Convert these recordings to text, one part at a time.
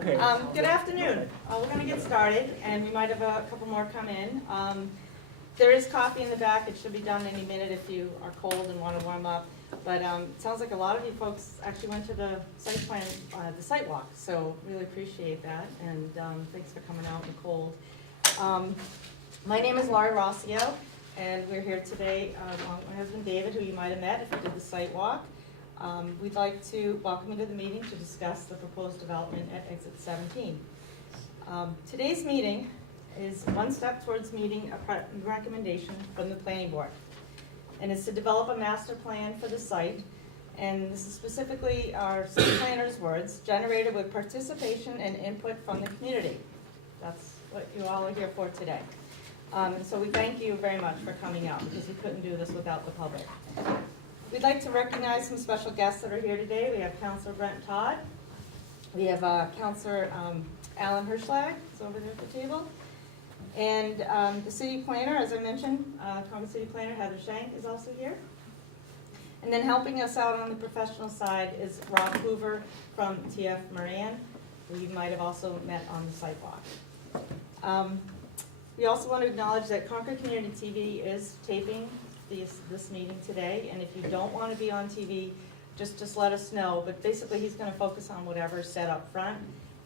Good afternoon. We're going to get started, and we might have a couple more come in. There is coffee in the back. It should be done any minute if you are cold and want to warm up. But it sounds like a lot of you folks actually went to the site walk, so really appreciate that, and thanks for coming out in the cold. My name is Laurie Rossio, and we're here today along with my husband David, who you might have met if you did the site walk. We'd like to welcome you to the meeting to discuss the proposed development at exit 17. Today's meeting is one step towards meeting a recommendation from the planning board, and it's to develop a master plan for the site, and this is specifically our city planner's words, generated with participation and input from the community. That's what you all are here for today. And so we thank you very much for coming out, because we couldn't do this without the public. We'd like to recognize some special guests that are here today. We have Councilor Brent Todd. We have Councilor Alan Hirschlag, who's over there at the table. And the city planner, as I mentioned, Congress City Planner Heather Shank is also here. And then helping us out on the professional side is Rob Hoover from TF Moran, who you might have also met on the sidewalk. We also want to acknowledge that Concord Community TV is taping this meeting today, and if you don't want to be on TV, just let us know. But basically he's going to focus on whatever's said up front,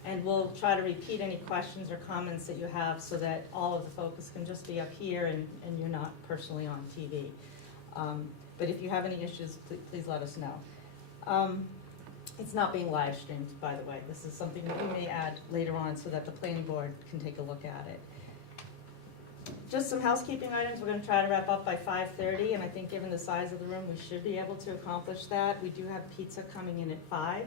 and we'll try to repeat any questions or comments that you have so that all of the focus can just be up here and you're not personally on TV. But if you have any issues, please let us know. It's not being live streamed, by the way. This is something that we may add later on so that the planning board can take a look at it. Just some housekeeping items. We're going to try to wrap up by 5:30, and I think given the size of the room, we should be able to accomplish that. We do have pizza coming in at 5.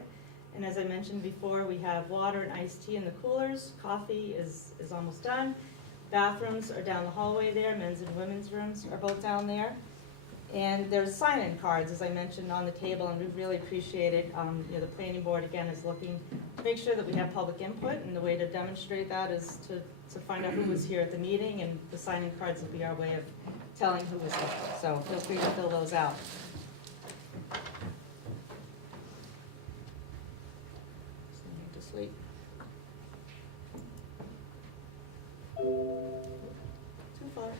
And as I mentioned before, we have water and iced tea in the coolers. Coffee is almost done. Bathrooms are down the hallway there. Men's and women's rooms are both down there. And there's sign-in cards, as I mentioned, on the table, and we really appreciate it. The planning board, again, is looking to make sure that we have public input, and the way to demonstrate that is to find out who was here at the meeting, and the sign-in cards will be our way of telling who was there. So feel free to fill those out. Sending to sleep. Too far.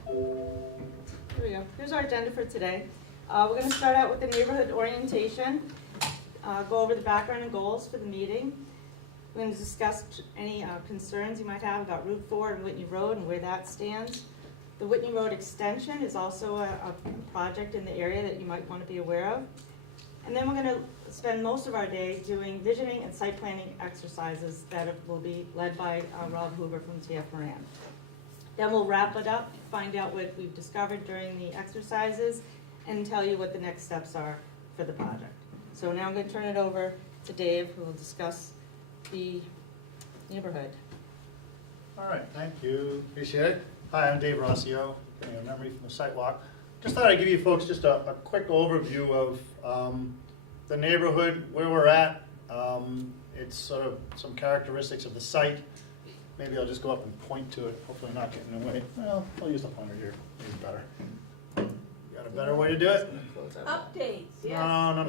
Here we go. Here's our agenda for today. We're going to start out with the neighborhood orientation, go over the background and goals for the meeting. We're going to discuss any concerns you might have about Route 4 and Whitney Road and where that stands. The Whitney Road extension is also a project in the area that you might want to be aware of. And then we're going to spend most of our day doing visioning and site planning exercises that will be led by Rob Hoover from TF Moran. Then we'll wrap it up, find out what we've discovered during the exercises, and tell you what the next steps are for the project. So now I'm going to turn it over to Dave, who will discuss the neighborhood. All right, thank you, appreciate it. Hi, I'm Dave Rossio, getting a memory from the site walk. Just thought I'd give you folks just a quick overview of the neighborhood, where we're at. It's sort of some characteristics of the site. Maybe I'll just go up and point to it, hopefully not getting in the way. Well, I'll use the pointer here, maybe better. You got a better way to do it? Updates, yes.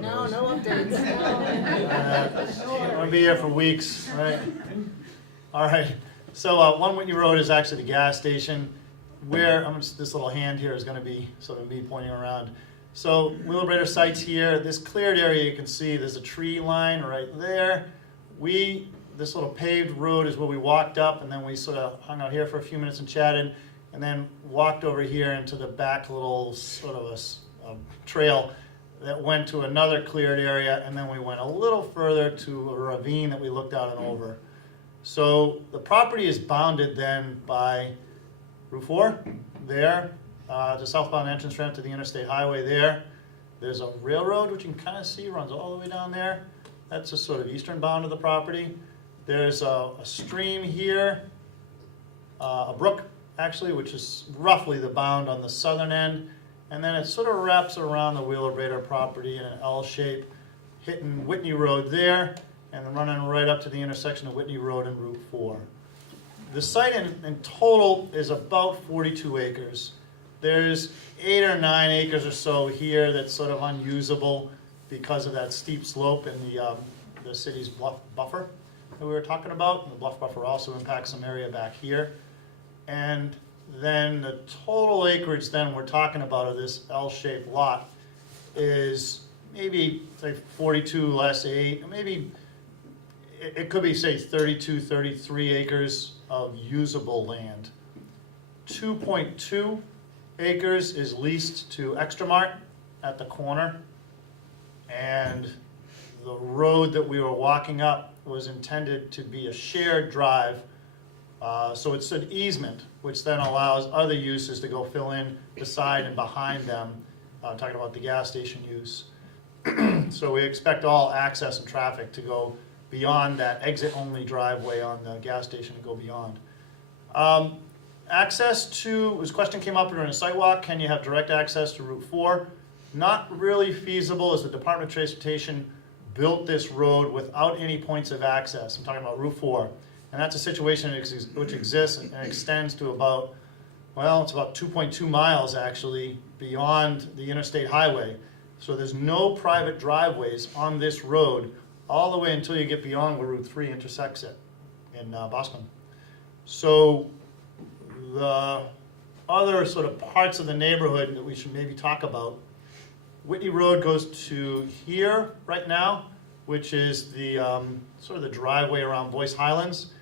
No updates. I'm going to be here for weeks, right? All right, so 1 Whitney Road is actually the gas station. Where, this little hand here is going to be sort of me pointing around. So Wheelabrator site's here. This cleared area you can see, there's a tree line right there. This little paved road is where we walked up, and then we sort of hung out here for a few minutes and chatted, and then walked over here into the back little sort of a trail that went to another cleared area, and then we went a little further to a ravine that we looked out and over. So the property is bounded then by Route 4 there, the southbound entrance ramp to the interstate highway there. There's a railroad, which you can kind of see runs all the way down there. That's the sort of eastern bound of the property. There's a stream here, a brook actually, which is roughly the bound on the southern end. And then it sort of wraps around the Wheelabrator property in an L shape, hitting Whitney Road there, and then running right up to the intersection of Whitney Road and Route 4. The site in total is about 42 acres. There's 8 or 9 acres or so here that's sort of unusable because of that steep slope in the city's buffer. that we were talking about. The bluff buffer also impacts some area back here. And then the total acreage then we're talking about of this L-shaped lot is maybe, say, 42 less 8, maybe it could be, say, 32, 33 acres of usable land. 2.2 acres is leased to Extramart at the corner, and the road that we were walking up was intended to be a shared drive, so it's an easement, which then allows other uses to go fill in beside and behind them. I'm talking about the gas station use. So we expect all access and traffic to go beyond that exit-only driveway on the gas station and go beyond. Access to, this question came up during a site walk, can you have direct access to Route 4? Not really feasible, as the Department of Transportation built this road without any points of access. I'm talking about Route 4. And that's a situation which exists and extends to about, well, it's about 2.2 miles actually beyond the interstate highway. So there's no private driveways on this road all the way until you get beyond where Route 3 intersects it in Boston. So the other sort of parts of the neighborhood that we should maybe talk about, Whitney Road goes to here right now, which is the sort of the driveway around Boyce Highlands,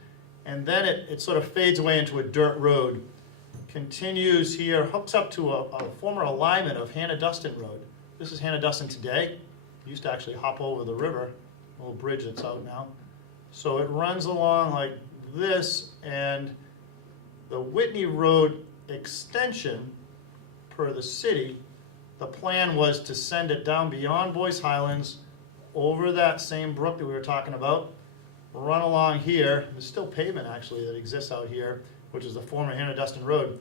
and then it sort of fades away into a dirt road, continues here, hooks up to a former alignment of Hannah Dustin Road. This is Hannah Dustin today. Used to actually hop over the river, a little bridge that's out now. So it runs along like this, and the Whitney Road extension, per the city, the plan was to send it down beyond Boyce Highlands, over that same brook that we were talking about, run along here. There's still pavement actually that exists out here, which is the former Hannah Dustin Road.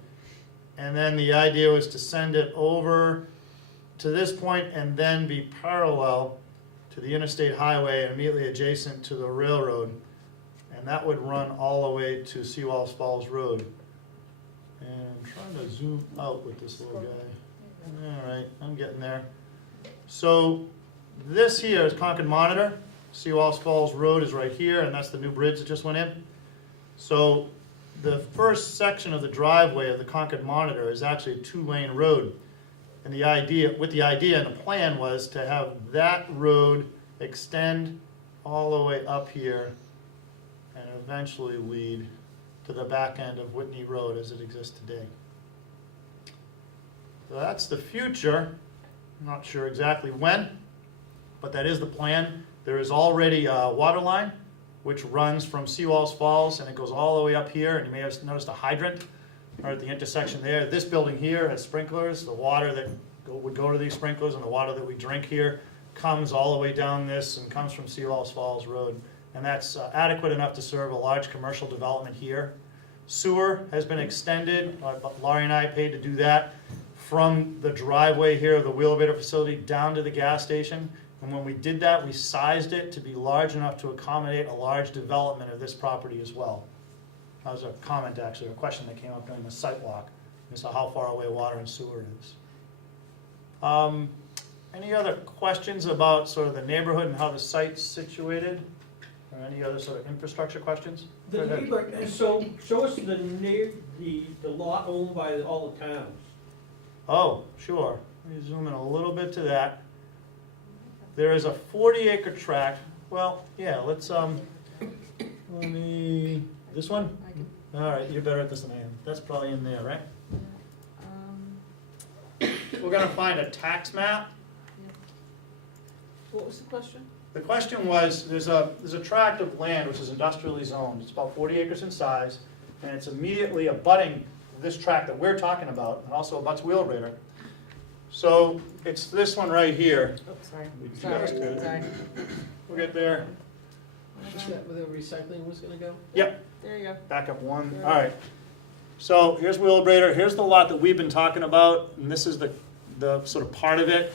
And then the idea was to send it over to this point and then be parallel to the interstate highway and immediately adjacent to the railroad. And that would run all the way to Seawalls Falls Road. And I'm trying to zoom out with this little guy. All right, I'm getting there. So this here is Concord Monitor. Seawalls Falls Road is right here, and that's the new bridge that just went in. So the first section of the driveway of the Concord Monitor is actually a 2-lane road. And the idea and the plan was to have that road extend all the way up here and eventually lead to the back end of Whitney Road as it exists today. So that's the future. I'm not sure exactly when, but that is the plan. There is already a water line which runs from Seawalls Falls and it goes all the way up here, and you may have noticed a hydrant right at the intersection there. This building here has sprinklers. The water that would go to these sprinklers and the water that we drink here comes all the way down this and comes from Seawalls Falls Road. And that's adequate enough to serve a large commercial development here. Sewer has been extended. Laurie and I paid to do that from the driveway here of the Wheelabrator facility down to the gas station. And when we did that, we sized it to be large enough to accommodate a large development of this property as well. That was a comment, actually, a question that came up during the site walk as to how far away water and sewer is. Any other questions about sort of the neighborhood and how the site's situated? Or any other sort of infrastructure questions? The neighbor, so show us the lot owned by all the towns. Oh, sure. Let me zoom in a little bit to that. There is a 40-acre tract. Well, yeah, let's, let me, this one? All right, you're better at this than I am. That's probably in there, right? We're gonna find a tax map. What was the question? The question was, there's a tract of land which is industrially zoned. It's about 40 acres in size, and it's immediately abutting this tract that we're talking about, and also abuts Wheelabrator. So it's this one right here. Oh, sorry. Sorry. We'll get there. Is that where the recycling was gonna go? Yep. There you go. Back up one. All right. So here's Wheelabrator. Here's the lot that we've been talking about, and this is the sort of part of it.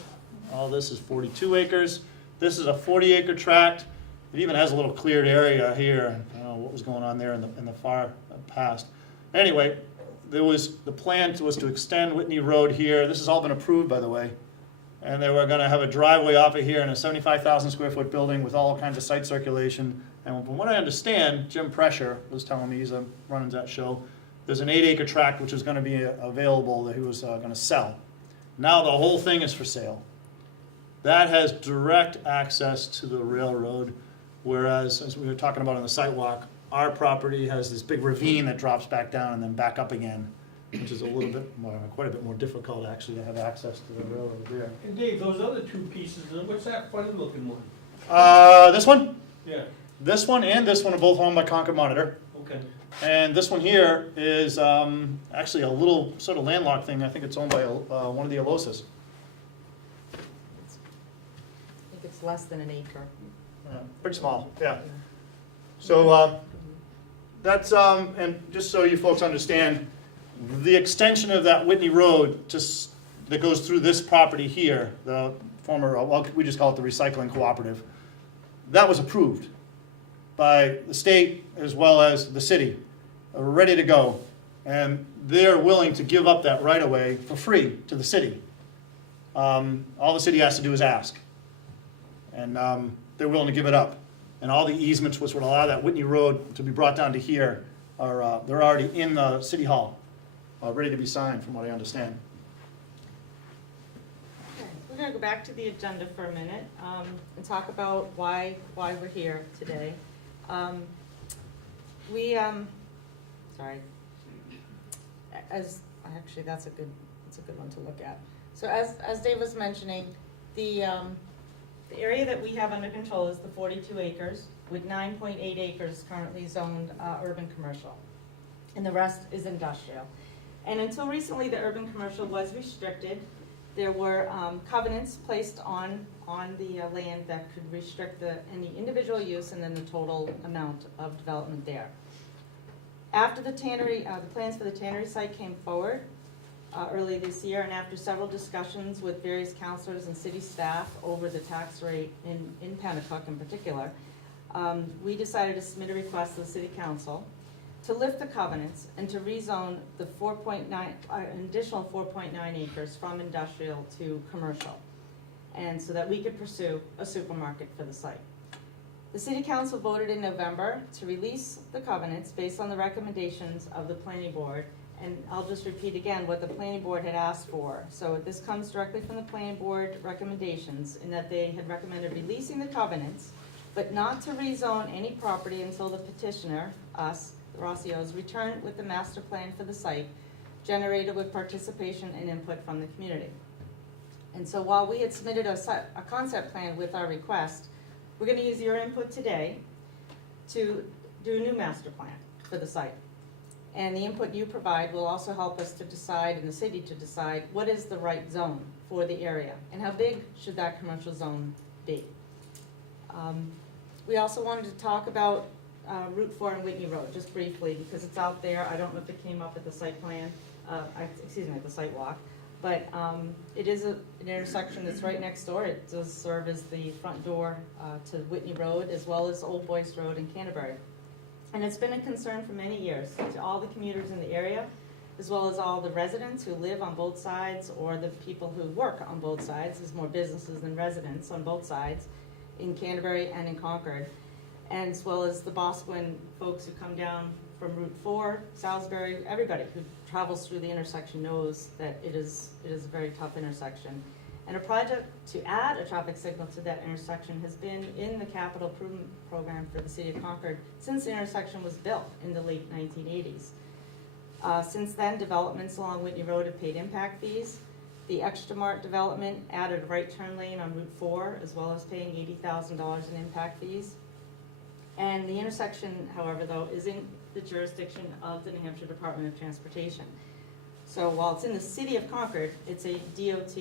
All this is 42 acres. This is a 40-acre tract. It even has a little cleared area here. I don't know what was going on there in the far past. Anyway, the plan was to extend Whitney Road here. This has all been approved, by the way. And they were going to have a driveway off of here and a 75,000 square foot building with all kinds of site circulation And from what I understand, Jim Pressure was telling me, runs that show, there's an 8-acre tract which is gonna be available that he was gonna sell. Now the whole thing is for sale. That has direct access to the railroad, whereas, as we were talking about on the sidewalk, our property has this big ravine that drops back down and then back up again, which is a little bit more, quite a bit more difficult actually to have access to the railroad there. And Dave, those other two pieces, what's that funny looking one? This one? Yeah, This one and this one are both owned by Concord Monitor. okay. And this one here is actually a little sort of landlocked thing. I think it's owned by one of the Alosas. I think it's less than an acre. Pretty small, yeah. So that's, and just so you folks understand, the extension of that Whitney Road that goes through this property here, the former, well, we just call it the recycling cooperative, that was approved by the state as well as the city. We're ready to go. And they're willing to give up that right of way for free to the city. All the city has to do is ask. And they're willing to give it up. And all the easements which would allow that Whitney Road to be brought down to here are, they're already in the city hall, ready to be signed from what I understand. Okay, we're gonna go back to the agenda for a minute, and talk about why we're here today. Sorry. Actually, that's a good one to look at. So as Dave was mentioning, the area that we have under control is the 42 acres, with 9.8 acres currently zoned urban commercial, and the rest is industrial. And until recently, the urban commercial was restricted. There were covenants placed on the land that could restrict any individual use and then the total amount of development there. After the tannery, the plans for the tannery site came forward early this year, and after several discussions with various councilors and city staff over the tax rate in Pennacook in particular, we decided to submit a request to the city council to lift the covenants and to rezone the an additional 4.9 acres from industrial to commercial, and so that we could pursue a supermarket for the site. The city council voted in November to release the covenants based on the recommendations of the planning board, and I'll just repeat again what the planning board had asked for. So this comes directly from the planning board recommendations, in that they had recommended releasing the covenants, but not to rezone any property until the petitioner, us, the Rossios, return with the master plan for the site, generated with participation and input from the community. And so while we had submitted a concept plan with our request, we're going to use your input today to do a new master plan for the site. And the input you provide will also help us to decide, and the city to decide, what is the right zone for the area, and how big should that commercial zone be. We also wanted to talk about Route 4 and Whitney Road, just briefly, because it's out there. I don't know if it came up at the site plan, at the site walk. But it is an intersection that's right next door. It does serve as the front door to Whitney Road, as well as Old Boys Road in Canterbury. And it's been a concern for many years to all the commuters in the area, as well as all the residents who live on both sides, or the people who work on both sides. There's more businesses than residents on both sides, in Canterbury and in Concord, and as well as the Boscawen folks who come down from Route 4, Salisbury. Everybody who travels through the intersection knows that it is a very tough intersection. And a project to add a traffic signal to that intersection has been in the capital improvement program for the city of Concord since the intersection was built in the late 1980s. Since then, developments along Whitney Road have paid impact fees. The Extra Mart development added a right turn lane on Route 4, as well as paying $80,000 in impact fees. And the intersection, however, though, is in the jurisdiction of the New Hampshire Department of Transportation. So while it's in the city of Concord, it's a DOT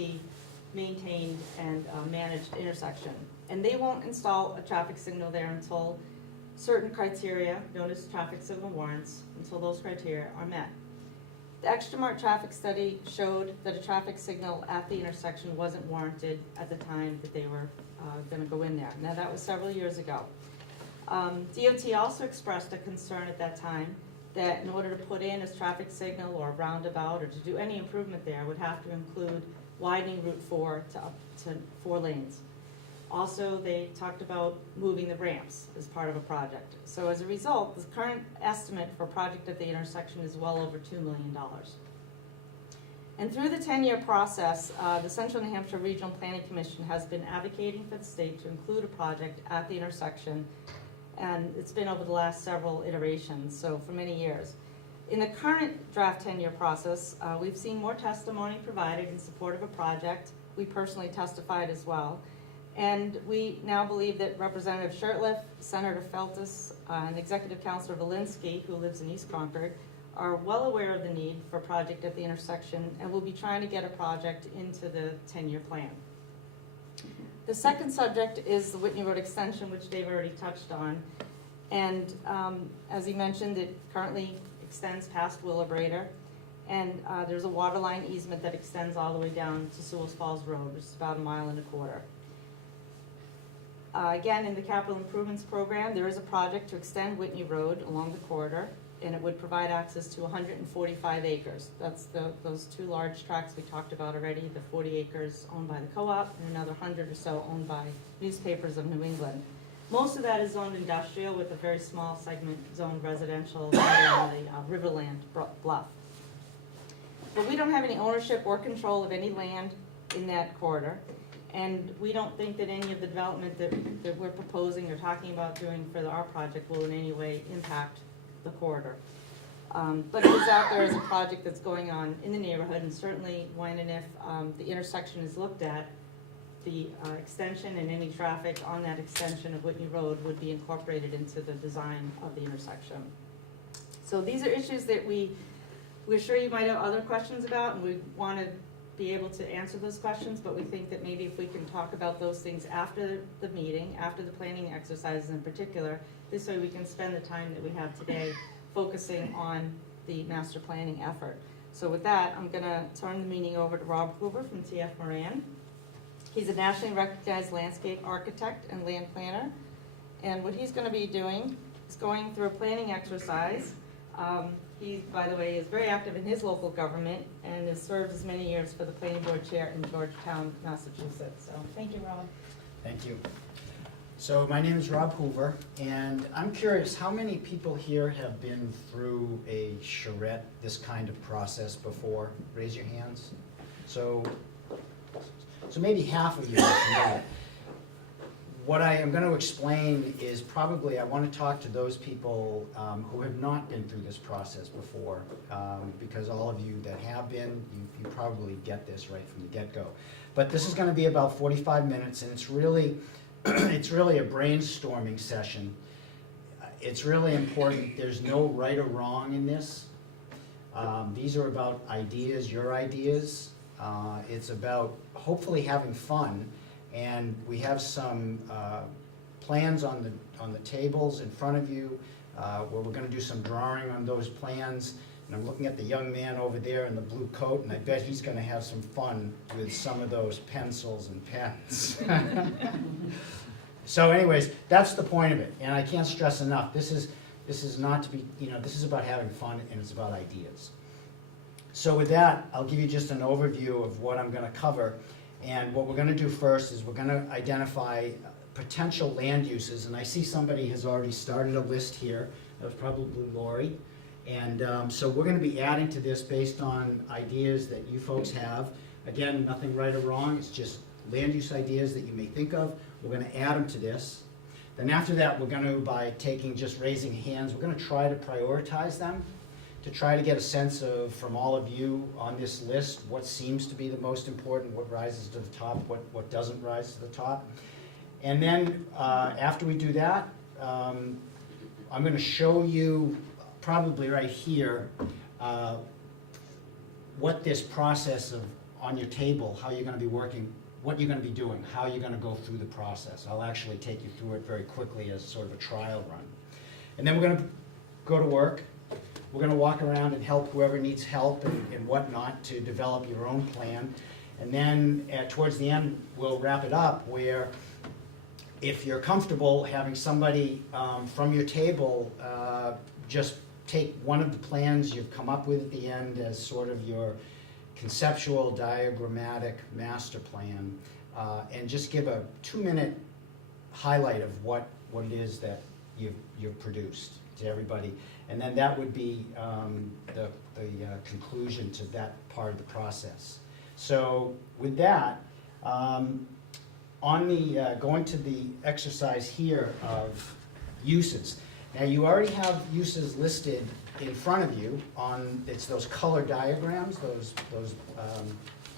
maintained and managed intersection. And they won't install a traffic signal there until certain criteria, known as traffic signal warrants, until those criteria are met. The Extra Mart traffic study showed that a traffic signal at the intersection wasn't warranted at the time that they were gonna go in there. Now, that was several years ago. DOT also expressed a concern at that time that in order to put in a traffic signal or a roundabout or to do any improvement there would have to include widening Route 4 to 4 lanes. Also, they talked about moving the ramps as part of a project. So as a result, the current estimate for a project at the intersection is well over $2 million. And through the 10-year process, the Central New Hampshire Regional Planning Commission has been advocating for the state to include a project at the intersection, and it's been over the last several iterations, so for many years. In the current draft 10-year process, we've seen more testimony provided in support of a project. We personally testified as well. And we now believe that Representative Shurtleff, Senator Feltus, and Executive Councilor Valinsky, who lives in East Concord, are well aware of the need for a project at the intersection and will be trying to get a project into the 10-year plan. The second subject is the Whitney Road extension, which Dave already touched on. And as he mentioned, it currently extends past Willabrator. And there's a water line easement that extends all the way down to Sewell's Falls Road, which is about 1.25 miles. Again, in the capital improvements program, there is a project to extend Whitney Road along the corridor, and it would provide access to 145 acres. That's those two large tracts we talked about already, the 40 acres owned by the co-op and another 100 or so owned by Newspapers of New England. Most of that is zoned industrial with a very small segment zoned residential on the Riverland bluff. But we don't have any ownership or control of any land in that corridor. And we don't think that any of the development that we're proposing or talking about doing for our project will in any way impact the corridor. But it is out there as a project that's going on in the neighborhood, and certainly when and if the intersection is looked at, the extension and any traffic on that extension of Whitney Road would be incorporated into the design of the intersection. So these are issues that we're sure you might have other questions about, and we want to be able to answer those questions, but we think that maybe if we can talk about those things after the meeting, after the planning exercises in particular, this way we can spend the time that we have today focusing on the master planning effort. So with that, I'm going to turn the meeting over to Rob Hoover from TF Moran. He's a nationally recognized landscape architect and land planner, and what he's going to be doing is going through a planning exercise. He, by the way, is very active in his local government and has served as many years for the planning board chair in Georgetown, Massachusetts. So thank you, Rob. Thank you. So my name is Rob Hoover, and I'm curious, how many people here have been through a charrette, this kind of process before? Raise your hands. So maybe half of you are familiar. What I am going to explain is probably, I want to talk to those people who have not been through this process before, because all of you that have been, you probably get this right from the get-go. But this is going to be about 45 minutes, and it's really, it's really a brainstorming session. It's really important. There's no right or wrong in this. These are about ideas, your ideas. It's about hopefully having fun. And we have some plans on the tables in front of you where we're going to do some drawing on those plans. And I'm looking at the young man over there in the blue coat, and I bet he's going to have some fun with some of those pencils and pens. So anyways, that's the point of it. And I can't stress enough, this is not to be, this is about having fun, and it's about ideas. So with that, I'll give you just an overview of what I'm going to cover. And what we're going to do first is we're going to identify potential land uses. And I see somebody has already started a list here. That was probably Lori. And so we're going to be adding to this based on ideas that you folks have. Again, nothing right or wrong. It's just land use ideas that you may think of. We're going to add them to this. Then after that, we're going to, by just raising hands, we're going to try to prioritize them, to try to get a sense of, from all of you on this list, what seems to be the most important, what rises to the top, what doesn't rise to the top. And then after we do that, I'm going to show you, probably right here, what this process of, on your table, how you're going to be working, what you're going to be doing, how you're going to go through the process. I'll actually take you through it very quickly as sort of a trial run. And then we're going to go to work. We're going to walk around and help whoever needs help and whatnot to develop your own plan. And then towards the end, we'll wrap it up where if you're comfortable having somebody from your table just take one of the plans you've come up with at the end as sort of your conceptual, diagrammatic master plan and just give a 2-minute highlight of what it is that you've produced to everybody. And then that would be the conclusion to that part of the process. So with that, on the, going to the exercise here of uses. Now, you already have uses listed in front of you on, it's those color diagrams, those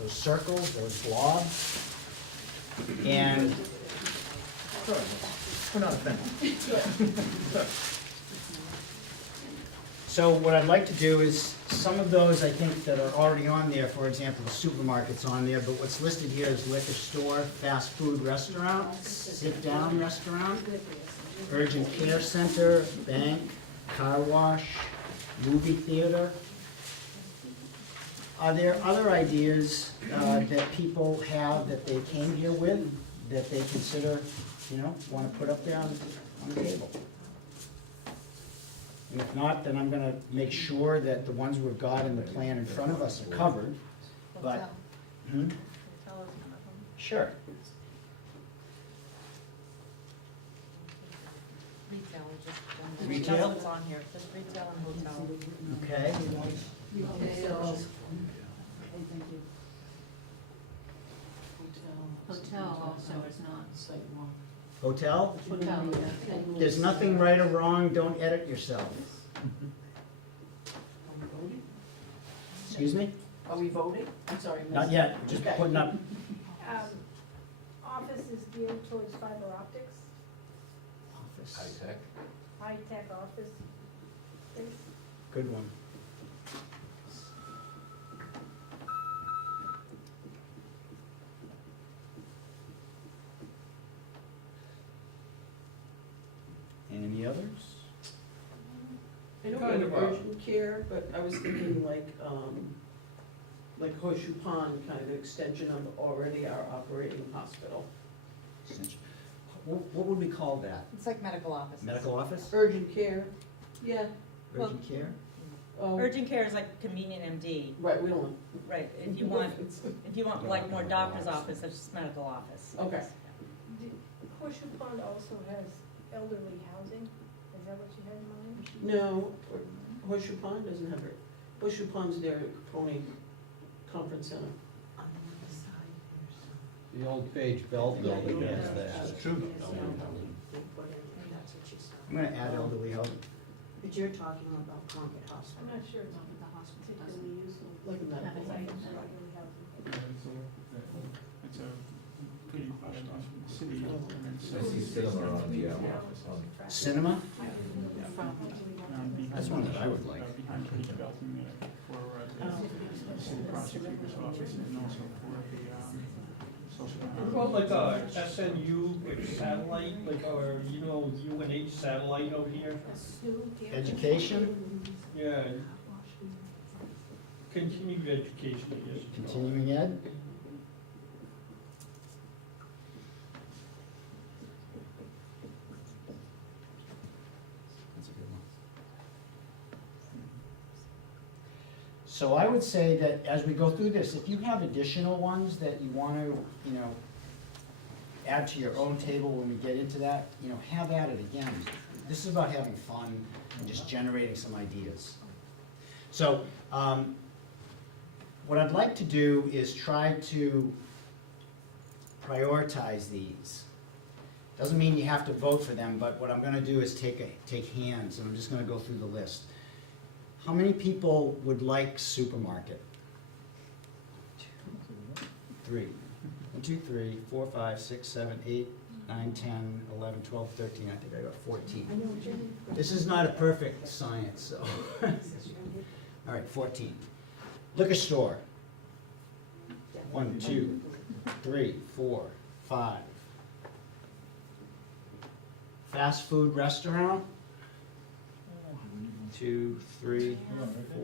circles, those blobs. And We're not offended. so what I'd like to do is, some of those I think that are already on there, for example, the supermarket's on there, but what's listed here is liquor store, fast food restaurant, sit-down restaurant, urgent care center, bank, car wash, movie theater. Are there other ideas that people have that they came here with, that they consider, want to put up there on the table? And if not, then I'm gonna make sure that the ones we've got in the plan in front of us are covered, but. Hmm? Sure. Retail, just, Retail? that's what's on here, just retail and hotel. Okay. Hotel also is not. Hotel? Hotel, yeah. There's nothing right or wrong, don't edit yourself. Excuse me? Are we voting? I'm sorry. Miss. Not yet, just putting up. Office is geared towards fiber optics, Office. High-tech. high-tech office space. Good one. Any others? I know Kind we of have a- urgent care, but I was thinking like Horseshoe Pond, kind of extension of already our operating hospital. What would we call that? It's like medical offices. Medical office? Urgent care, yeah. Well- Urgent care? Urgent care is like convenient MD, Right, we don't want. right, if you want like more doctor's office, that's just medical office. Okay. Horseshoe Pond also has elderly housing, is that what you had in mind? No, Horseshoe Pond doesn't have it. Horseshoe Pond's there at Pony Conference Center. The old Page Bell building has that. It's true. I'm gonna add elderly housing. But you're talking about Concord Hospital. I'm not sure it's particularly useful. Like a medical Like office. elderly housing. It's a pretty city. I see cinema on the, Cinema? That's one that I would like. Behind Page Belton there for the city prosecutor's office and also for the social. Well, like a SNU satellite, like our, UNH satellite out here, Education, yeah. Continued education, I guess. continuing ed. That's a good one. So I would say that as we go through this, if you have additional ones that you want to, add to your own table when we get into that, have at it again. This is about having fun and just generating some ideas. So, what I'd like to do is try to prioritize these. Doesn't mean you have to vote for them, but what I'm gonna do is take hands, and I'm just gonna go through the list. How many people would like supermarket? 3. 1, 2, 3, 4, 5, 6, 7, 8, 9, 10, 11, 12, 13, I think I got 14. This is not a perfect science, so. All right, 14. Liquor store. 1, 2, 3, 4, 5. Fast food restaurant. 2, 3,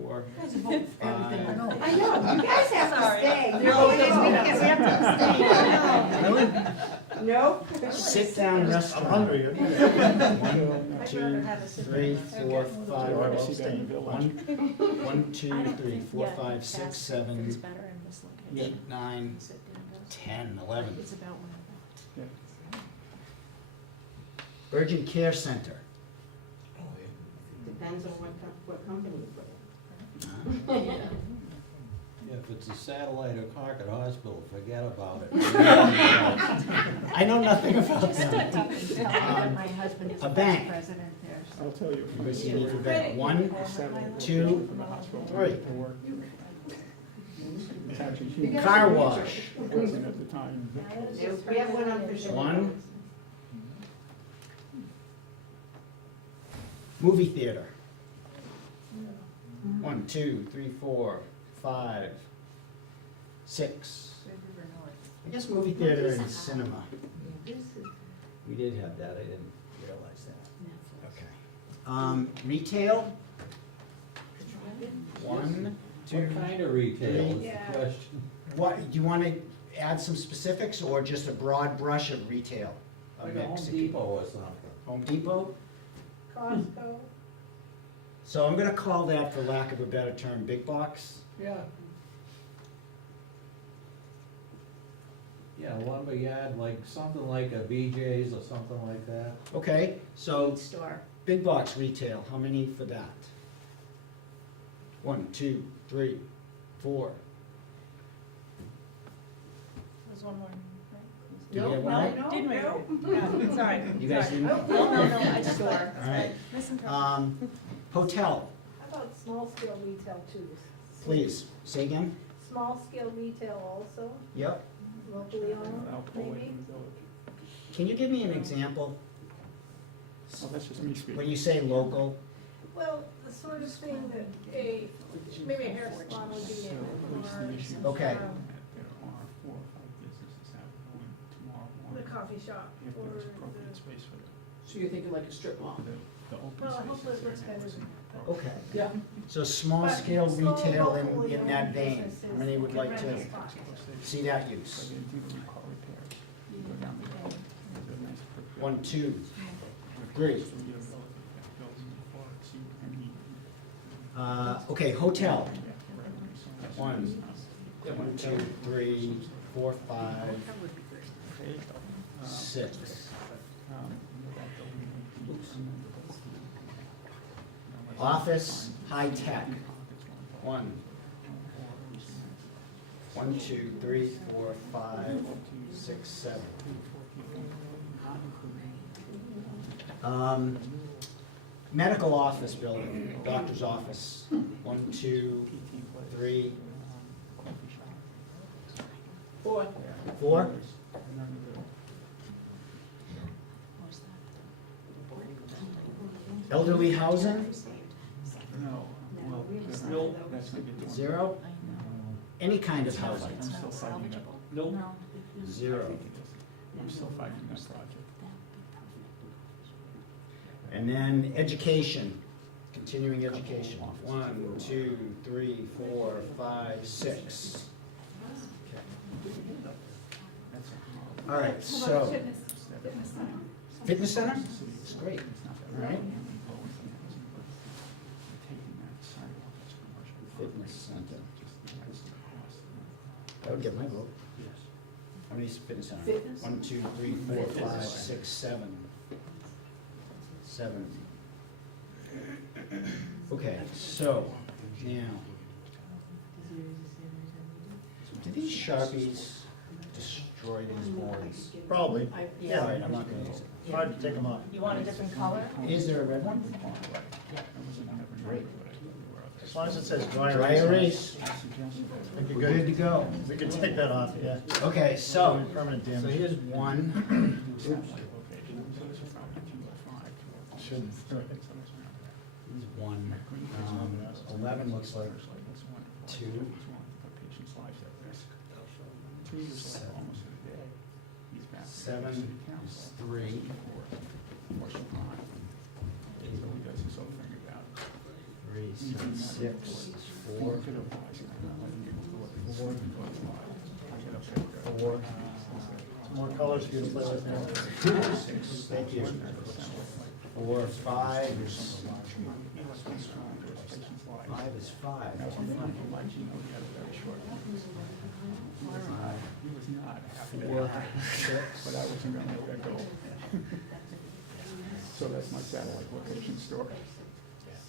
4, 5. I know, you guys have to stay. No? Sit down restaurant. I'm hungry. 1, 2, have a sit 3, down. 4, I'd 5. rather see that in Village. 1, 2, 3, 4, 5, 6, 7, 8, 9, 10, 11. Urgent Care Center. Depends on what company you put Uh, Yeah, if it's a satellite or Concord Hospital, forget about it. I know nothing about in. them. My husband is a the bank. president there, so. I'll tell you. Anybody see a need for that? One, two, From the hospital. three. To work. It's actually huge. Car wash. Working at the time. We have one on Fisher. One. Movie theater. 1, 2, 3, 4, 5, 6. I guess movie theater and cinema. We did have that, I didn't realize that. Okay. Retail? 1, 2. What kind of retail is Yeah. the question? What, do you want to add some specifics or just a broad brush of retail? Like a Home Depot or something. Home Depot? Costco. So I'm gonna call that, for lack of a better term, big box. Yeah. Yeah, lumberyard, like something like a BJ's or something like that. Okay, so Store. big box retail, how many for that? 1, 2, 3, 4. There's one more. Do we have one? No, Didn't we? no. Yeah, sorry. You guys sorry. didn't? No, I just. All right. Hotel, How about small scale retail too? please, say again? Small scale retail also, Yep. locally owned, Alcohol in maybe? the village. Can you give me an example? Oh, that's just me speaking. When you say local, Well, the sort of thing that maybe a hair salon would be in, or, Okay. There are 4 or 5 businesses that will go in tomorrow the morning, coffee shop, if or there's appropriate space for So you're thinking like a strip mall? the open well, spaces. hopefully it looks there better was than in- okay. Yeah. So small But scale small retail locally in that owned vein, businesses how many would can like rent to a spot. see that So use? they do the car repairs. You go down the road, there's a nice quick- 1, 2, 3. So you get a bill, bills before it's you, and you- Okay, hotel, you have to revenue, so that's- 1, 2, 3, 4, 5, Okay, 6. that building, oops. Office, high tech, 1, 2, 3, 4, 5, 6, 7. Medical office building, doctor's office, 1, 2, 3, 4. 4. Elderly housing, No, well, No. that's gonna be 0. Any kind of housing, I'm still fighting that. Nope. 0. I'm still fighting that project. And then education, continuing education, 1, 2, 3, 4, 5, 6. All right, so, fitness center, it's great, all right, fitness center, that would get my vote. How many is fitness center? Fitness? 1, 2, 3, 4, 5, 6, 7. 7. Okay, so, now. Do these Sharpies destroy these boards? Probably. All Yeah. right, I'm not gonna use It's hard to take them off. You want a different color? it. Is there a red one? Great. As long as it says dry Dry erase. erase, I think we're you're good to good. go. We could take that off, yeah. Okay, so, Permanent so damage. here's 1, Shouldn't. here's 1. 11 looks like 2. 7 is 3. 3, 6 is 4. 4. More colors for you to play with now. Thank you. 4, 5 is 5 is 5. That's fine. 4, 6. But I wasn't gonna let that go. So that's my satellite location store.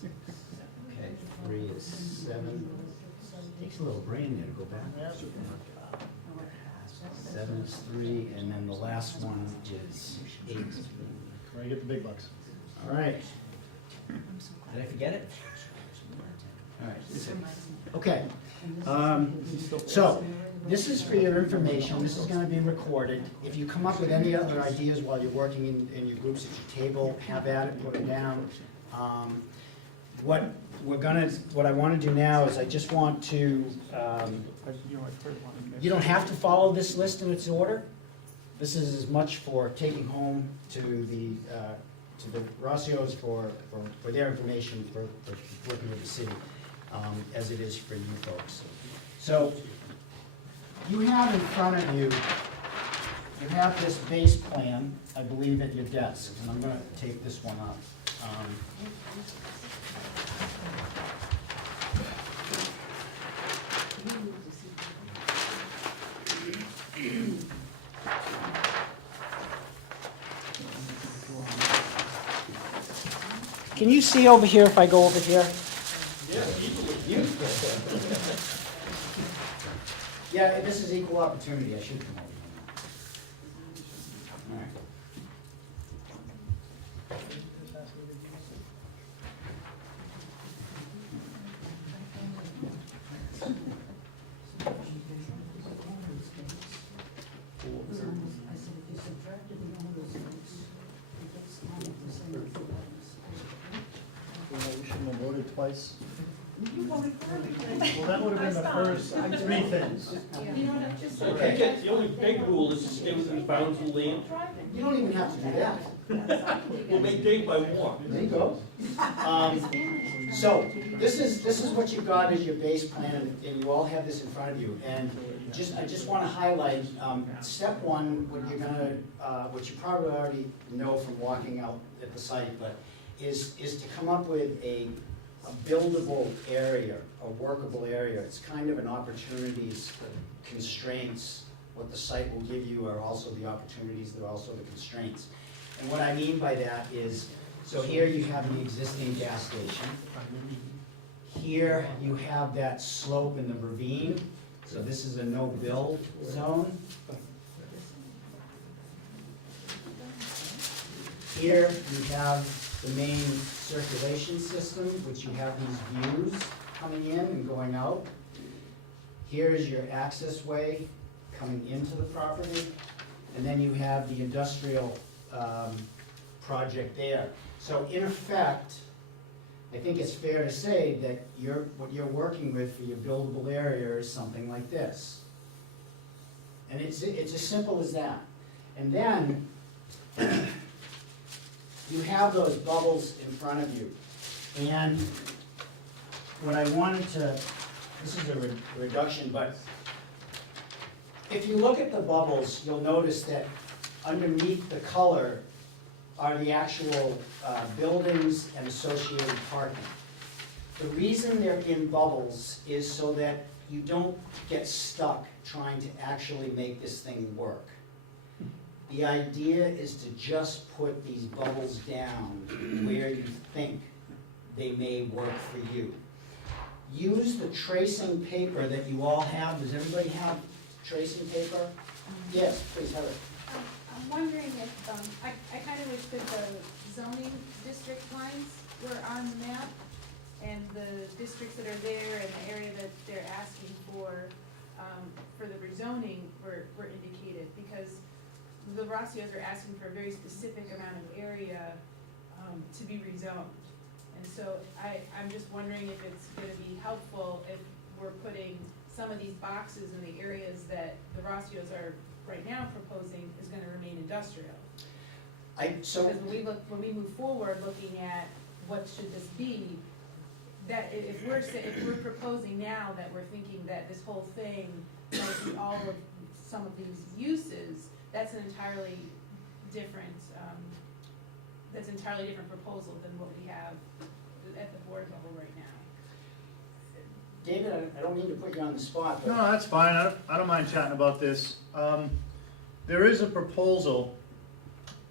Okay, 3 is 7. Takes a little brain there to go back. 7 is 3, and then the last one is 8. Where you get the big bucks. All right. Did I forget it? All right. Okay. So, this is for your information. This is going to be recorded. If you come up with any other ideas while you're working in your groups at your table, have at it, put them down. What I want to do now is I just want to, You know, I've heard one of them. you don't have to follow this list in its order. This is as much for taking home to the Rossios for their information, for working with the city, as it is for you folks. So, you have in front of you, you have this base plan, I believe, at your desk, and I'm going to take this one up. Can you see over here if I go over here? Yeah, this is equal opportunity, I should come over here. All right. We shouldn't have voted twice. Well, that would have been the first 3 things. I think that's the only big rule is to stay within the bounds of the land. You don't even have to do that. We'll make day by walk. There you go. So, this is what you've got as your base plan, and you all have this in front of you. And I just want to highlight, step 1, what you probably already know from walking out at the site, but is to come up with a buildable area, a workable area. It's kind of an opportunities, constraints. What the site will give you are also the opportunities, they're also the constraints. And what I mean by that is, so here you have the existing gas station. Here you have that slope in the ravine, so this is a no-build zone. Here you have the main circulation system, which you have these views coming in and going out. Here is your access way coming into the property, and then you have the industrial project there. So in effect, I think it's fair to say that what you're working with for your buildable area is something like this. And it's as simple as that. And then you have those bubbles in front of you. And what I wanted to, this is a reduction, but if you look at the bubbles, you'll notice that underneath the color are the actual buildings and associated parking. The reason they're in bubbles is so that you don't get stuck trying to actually make this thing work. The idea is to just put these bubbles down where you think they may work for you. Use the tracing paper that you all have. Does everybody have tracing paper? Yes, please have it. I'm wondering if, I kind of wish that the zoning district lines were on the map, and the districts that are there and the area that they're asking for the rezoning were indicated, because the Rossios are asking for a very specific amount of area to be rezoned. And so I'm just wondering if it's gonna be helpful if we're putting some of these boxes in the areas that the Rossios are right now proposing is gonna remain industrial. Because when we move forward, looking at what should this be, that if we're proposing now that we're thinking that this whole thing might be all of some of these uses, that's an entirely different, proposal than what we have at the board level right now. David, I don't mean to put you on the spot, No, but that's fine, I don't mind chatting about this. There is a proposal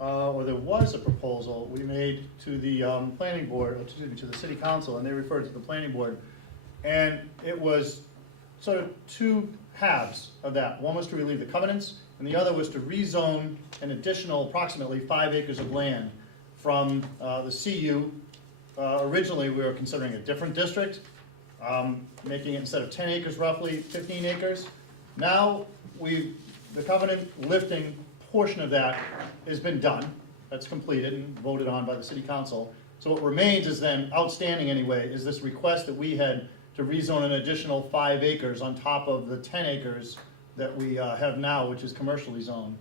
or there was a proposal we made to the planning board, or excuse me, to the city council, and they referred to the planning board. And it was sort of two halves of that. One was to relieve the covenants, and the other was to rezone an additional approximately 5 acres of land from the CU. Originally, we were considering a different district, making it instead of 10 acres roughly, 15 acres. Now, the covenant lifting portion of that has been done. That's completed and voted on by the city council. So what remains is then, outstanding anyway, is this request that we had to rezone an additional 5 acres on top of the 10 acres that we have now, which is commercially zoned.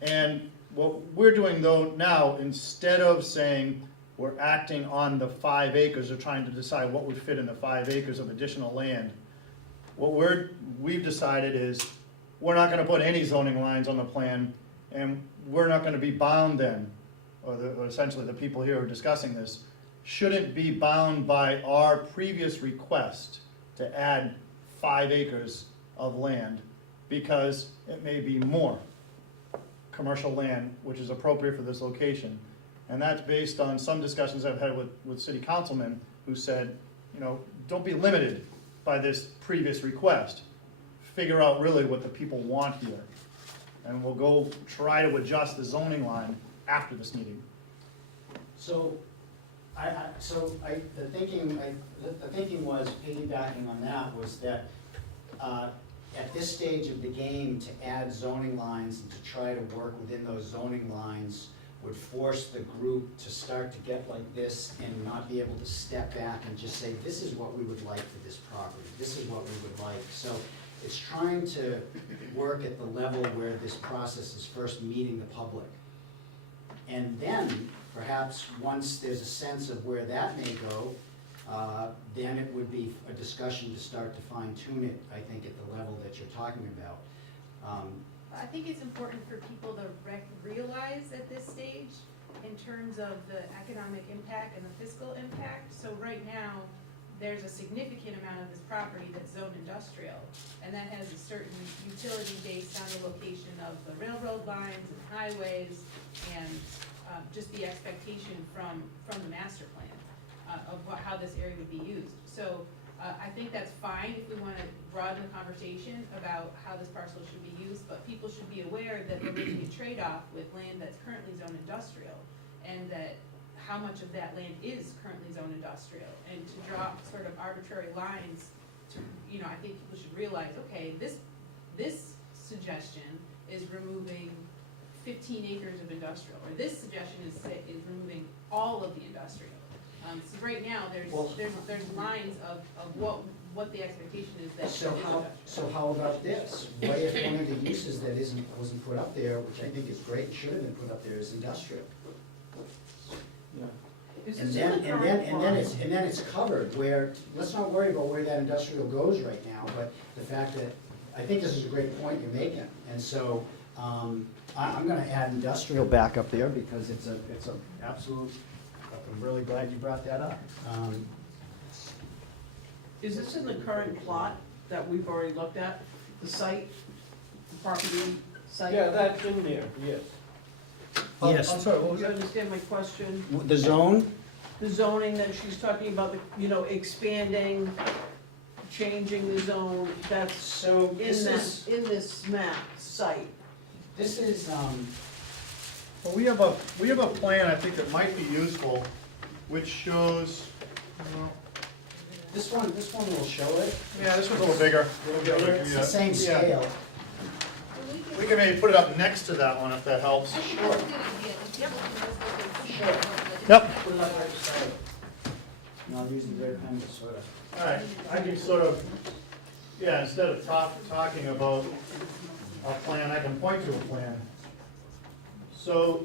And what we're doing though now, instead of saying we're acting on the 5 acres or trying to decide what would fit in the 5 acres of additional land, what we've decided is we're not gonna put any zoning lines on the plan, and we're not gonna be bound then, or essentially the people here who are discussing this, shouldn't be bound by our previous request to add 5 acres of land, because it may be more commercial land, which is appropriate for this location. And that's based on some discussions I've had with city councilmen who said, you know, don't be limited by this previous request. Figure out really what the people want here. And we'll go try to adjust the zoning line after this meeting. So, the thinking was, piggybacking on that, was that, at this stage of the game, to add zoning lines and to try to work within those zoning lines would force the group to start to get like this and not be able to step back and just say, this is what we would like for this property, this is what we would like. So it's trying to work at the level where this process is first meeting the public. And then, perhaps, once there's a sense of where that may go, then it would be a discussion to start to fine tune it, I think, at the level that you're talking about. I think it's important for people to realize at this stage, in terms of the economic impact and the fiscal impact. So right now, there's a significant amount of this property that's zoned industrial, and that has a certain utility based on the location of the railroad lines and highways, and just the expectation from the master plan of how this area would be used. So I think that's fine if we want to broaden the conversation about how this parcel should be used, but people should be aware that they're making a trade-off with land that's currently zoned industrial, and that how much of that land is currently zoned industrial, and to draw sort of arbitrary lines to, you know, I think people should realize, okay, this suggestion is removing 15 acres of industrial, or this suggestion is removing all of the industrial. So right now, there's lines of what the expectation is that is industrial. So how about this? What if one of the uses that wasn't put up there, which I think is great, should have been put up there, is industrial? Is And this then, in the and current then, and then it's covered, where, let's not worry about where that industrial goes right now, but the fact that, I think this is a great point you're making. And so, I'm gonna add industrial back up there, because it's a absolute, I'm really glad you brought that up. Is this in the current plot that we've already looked at, the site, the property site? Yeah, that's in there, yes. Yes. I'm sorry, what was You that? understand my question? The zone? The zoning that she's talking about, expanding, changing the zone, that's So in this is, this map, site. this is, Well, we have a plan, I think, that might be useful, which shows, this one will show it. yeah, this one's a little bigger. It's the same Yeah. scale. We can maybe put it up next to that one, if that helps. Sure. Yep. Put it up right beside it. And I'll use the red pen to sort of. All right, I can sort of, yeah, instead of talking about a plan, I can point to a plan. So,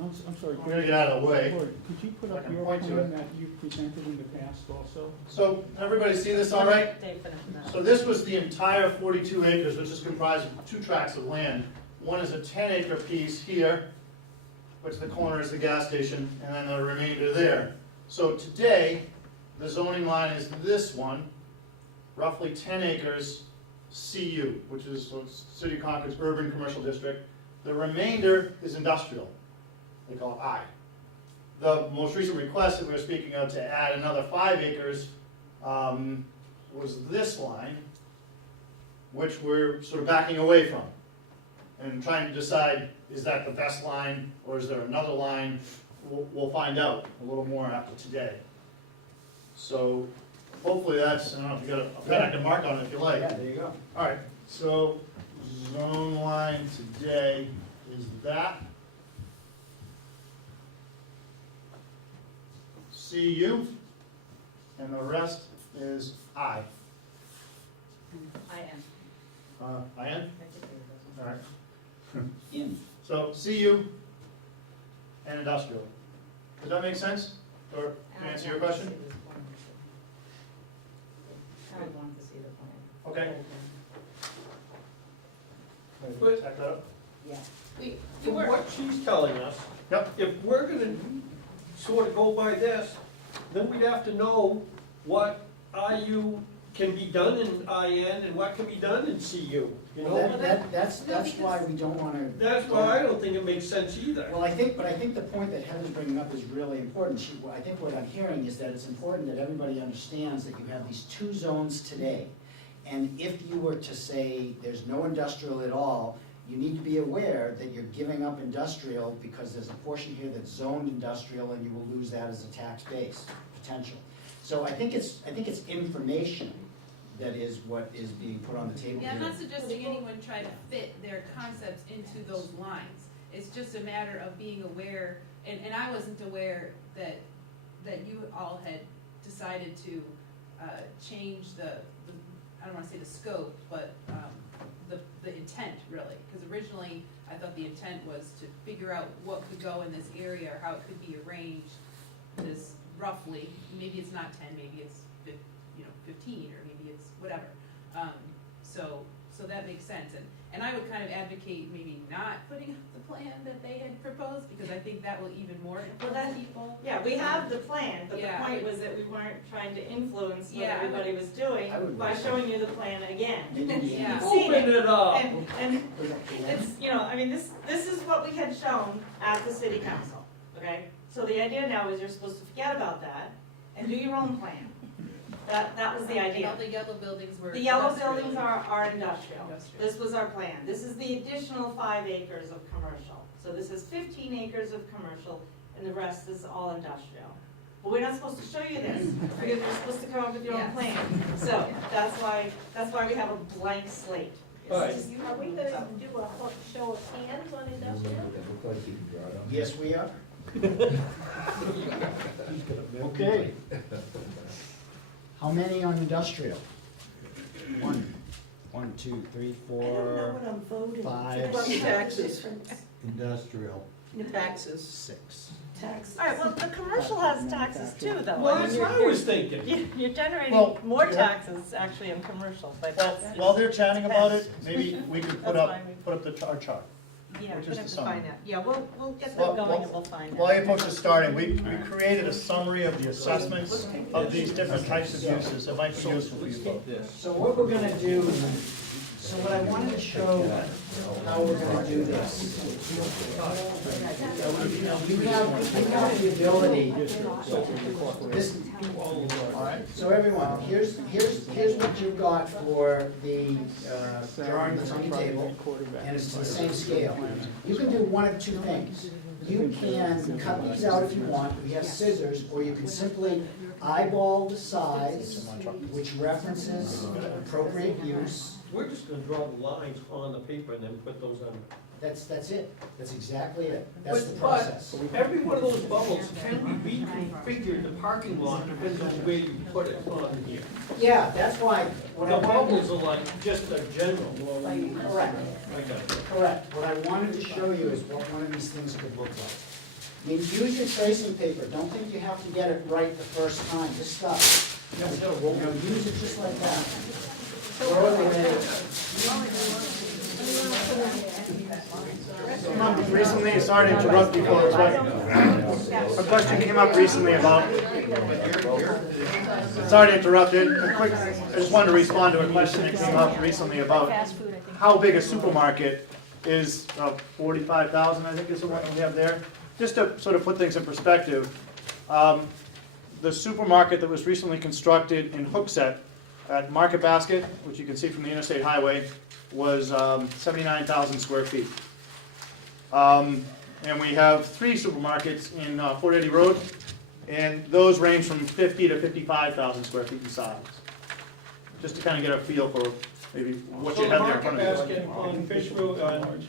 I'm sorry. we're gonna get out of the way. Lord, could you put I up can your point to plan it. that you presented in the past also? So, everybody see this all right? So this was the entire 42 acres, which is comprised of 2 tracts of land. One is a 10-acre piece here, which the corner is the gas station, and then the remainder there. So today, the zoning line is this one, roughly 10 acres, CU, which is so it's City of Concord's urban commercial district. The remainder is industrial. They call it I. The most recent request that we were speaking of to add another 5 acres was this line, which we're sort of backing away from and trying to decide, is that the best line or is there another line? We'll find out a little more after today. So hopefully that's, I don't know if you got a pen I can mark on it if you like. Yeah, there you go. All right, so zone line today is that. CU, and the rest is I. IN. IN? All right. In. So CU and industrial. Does that make sense? Or to answer your question? I would want to see the plan. Okay. But- Check that up. Yeah. From what she's telling us, Yep. if we're gonna sort of go by this, then we'd have to know what IU can be done in IN and what can be done in CU, you Well, know? that's why we don't wanna. That's why I don't think it makes sense either. Well, I think the point that Heather's bringing up is really important. I think what I'm hearing is that it's important that everybody understands that you have these 2 zones today. And if you were to say there's no industrial at all, you need to be aware that you're giving up industrial because there's a portion here that's zoned industrial and you will lose that as a tax base potential. So I think it's information that is what is being put on the table Yeah, I'm here. not suggesting anyone try to fit their concepts into those lines. It's just a matter of being aware, and I wasn't aware that you all had decided to change I don't wanna say the scope, but the intent really. Because originally, I thought the intent was to figure out what could go in this area or how it could be arranged this roughly, maybe it's not 10, maybe it's 15, or maybe it's whatever. So that makes sense, and I would kind of advocate maybe not putting up the plan that they had proposed, because I think that will even more influence people. Yeah, we have the plan, but the Yeah. point was that we weren't trying to influence what Yeah, I would- everybody was doing I would by wait. showing you the plan again. Yeah. Seen Open it up. And it's, I mean, this is what we had shown at the city council, okay? So the idea now is you're supposed to forget about that and do your own plan. That was the idea. All the yellow buildings were. The yellow industrial. buildings are industrial. Industrial. This was our plan. This is the additional 5 acres of commercial. So this is 15 acres of commercial, and the rest is all industrial. But we're not supposed to show you this, because you're supposed to come up with your own Yes. plan. So that's why we have a blank slate. All right. Are we gonna do a show of hands on industrial? Yes, we are. Okay. How many on industrial? 1, 2, 3, 4, I'm voting. 5, What taxes? Industrial. Taxes. 6. Tax. All right, well, the commercial has taxes too, though. Well, that's what I was thinking. You're generating Well, more yeah. taxes actually in commercial, but that's. While they're chatting about it, maybe we could put That's up, fine. our chart. Yeah, which we'll is have the to summary. find out. Yeah, we'll get Well, that going and we'll find out. While you folks are starting, we created a summary of the assessments of these different types of uses that might be useful for you folks. So what we're gonna do, so what I wanted to show how we're gonna do this. You have the ability, this, so everyone, here's what you've got for the drawing that's on the table, and it's to the same scale. You can do one of 2 things. You can cut these out if you want, we have scissors, or you can simply eyeball the size, which references appropriate use. We're just gonna draw the lines on the paper and then put those on. That's it, that's exactly it, that's the But process. every one of those bubbles can be reconfigured, the parking lot depends on where you put it on here. Yeah, that's why, what The I wanted, bubbles are like just a general. correct, Okay. correct, what I wanted to show you is what one of these things could look like. I mean, use your tracing paper, don't think you have to get it right the first time, just stop. Use it just like that. Throw it away. Came up recently, sorry to interrupt you folks, but a question came up recently about Sorry to interrupt it. I just wanted to respond to a question that came up recently about how big a supermarket is. 45,000, I think, is the one we have there. Just to sort of put things in perspective, the supermarket that was recently constructed in Hooksett at Market Basket, which you can see from the interstate highway, was 79,000 square feet. And we have 3 supermarkets in Fort Eddie Road, and those range from 50 to 55,000 square feet in size. Just to kind of get a feel for maybe what you So have the there in front market of you. basket on Fish Road, on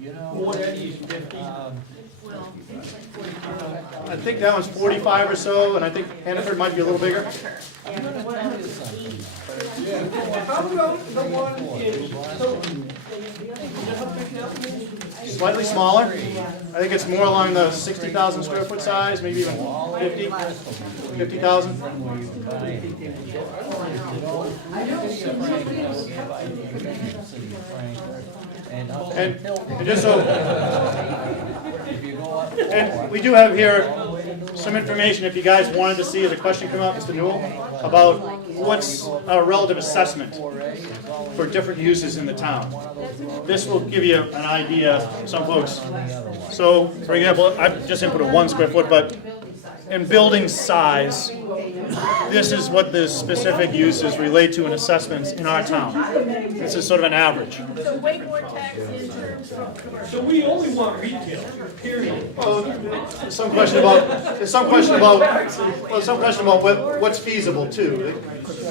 You know, Fort Eddie's 50. I think that one's 45 or so, and I think Hannaford might be a little bigger. I'm gonna tell you something. How about the one in, so, you know how big that one is? Slightly smaller. I think it's more along the 60,000 square foot size, maybe even 50, 50,000. Where you can buy anything. City of Frank, you know, buy anything in the city of Frank. And up And until, and just so, if you go up and forward, we do have here some information, if you guys wanted to see, as a question come up, Mr. Newell, about what's a relative assessment for different uses in the town. This will give you an idea, some folks. So, for example, I've just input a 1 square foot, but in building size, this is what the specific uses relate to in assessments in our town. This is sort of an average. So way more tax in terms of commercial. So we only want retail, period. Well, there's some question about what's feasible too.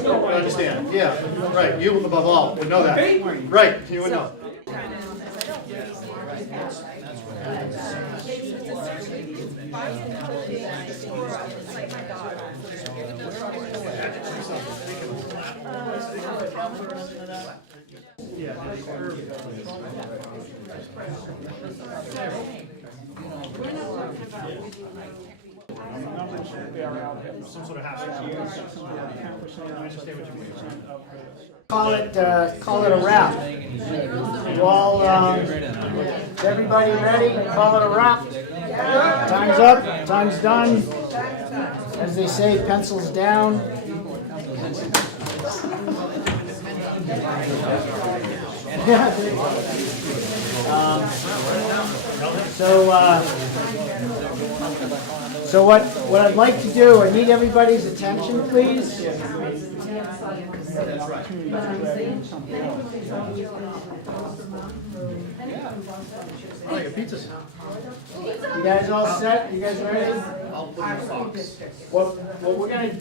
I understand, yeah, right, you above all would know that. Right, you would know. Numbers bear out some sort of half year, 10%, I understand what you mean. Call it a wrap. You all, is everybody ready? Call it a wrap. Time's up, time's done. As they say, pencils down. So what I'd like to do, I need everybody's attention, please. Oh, your pizza's. You guys all set? You guys ready? What we're gonna,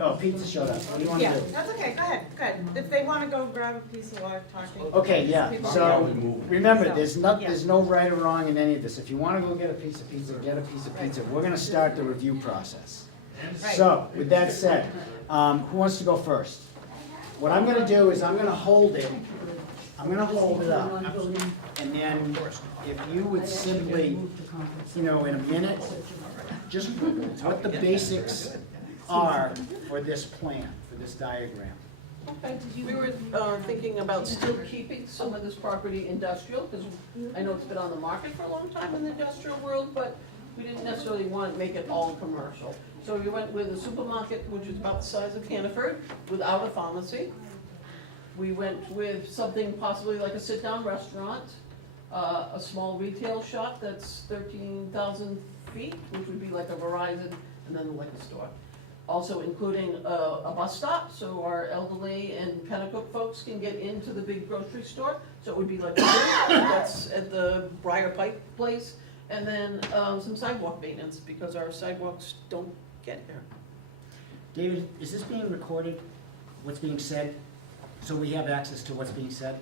oh, pizza showed up. What do you want to Yeah, do? that's okay, go ahead, If they wanna go grab a piece of water, talking. Okay, yeah, so remember, there's no right or wrong in any of this. If you wanna go get a piece of pizza, get a piece of pizza. We're gonna start the review process. So, with that said, who wants to go first? What I'm gonna do is I'm gonna hold it up. And then if you would simply, in a minute, just what the basics are for this plan, for this diagram. Okay, we were thinking about still keeping some of this property industrial, because I know it's been on the market for a long time in the industrial world, but we didn't necessarily want to make it all commercial. So we went with a supermarket, which is about the size of Hannaford, without a pharmacy. We went with something possibly like a sit-down restaurant, a small retail shop that's 13,000 feet, which would be like a Verizon, and then the liquor store. Also including a bus stop, so our elderly and Pennacook folks can get into the big grocery store. So it would be like that's at the Briar Pike place, and then some sidewalk maintenance, because our sidewalks don't get there. David, is this being recorded, what's being said, so we have access to what's being said?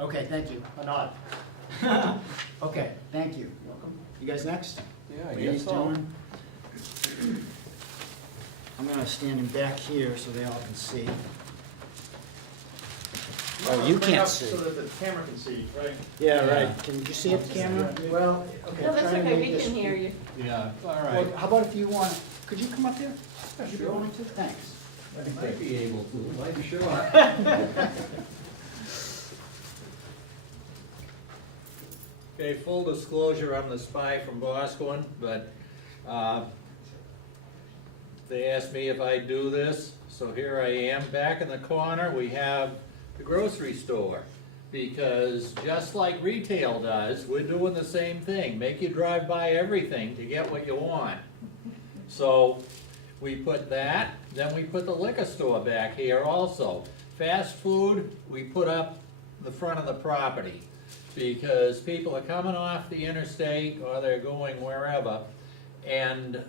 Okay, thank you. A nod. Okay, thank you. Welcome. You guys next? yeah, I Ladies, guess so. gentlemen. I'm gonna stand in back here so they all can see. Oh, you can't see. So that the camera can see, right? Yeah, right. Can you see it, the camera? Well, okay. No, that's try and okay, make we this- can hear you. Yeah, all Well, right. how about if you want, could you come up here? If you wanted to, thanks. I might be able to, I'm sure. Okay, full disclosure, I'm the spy from Boscawen, but they asked me if I'd do this, so here I am. Back in the corner, we have the grocery store. Because just like retail does, we're doing the same thing. Make you drive by everything to get what you want. So we put that, then we put the liquor store back here also. Fast food, we put up the front of the property. Because people are coming off the interstate or they're going wherever, and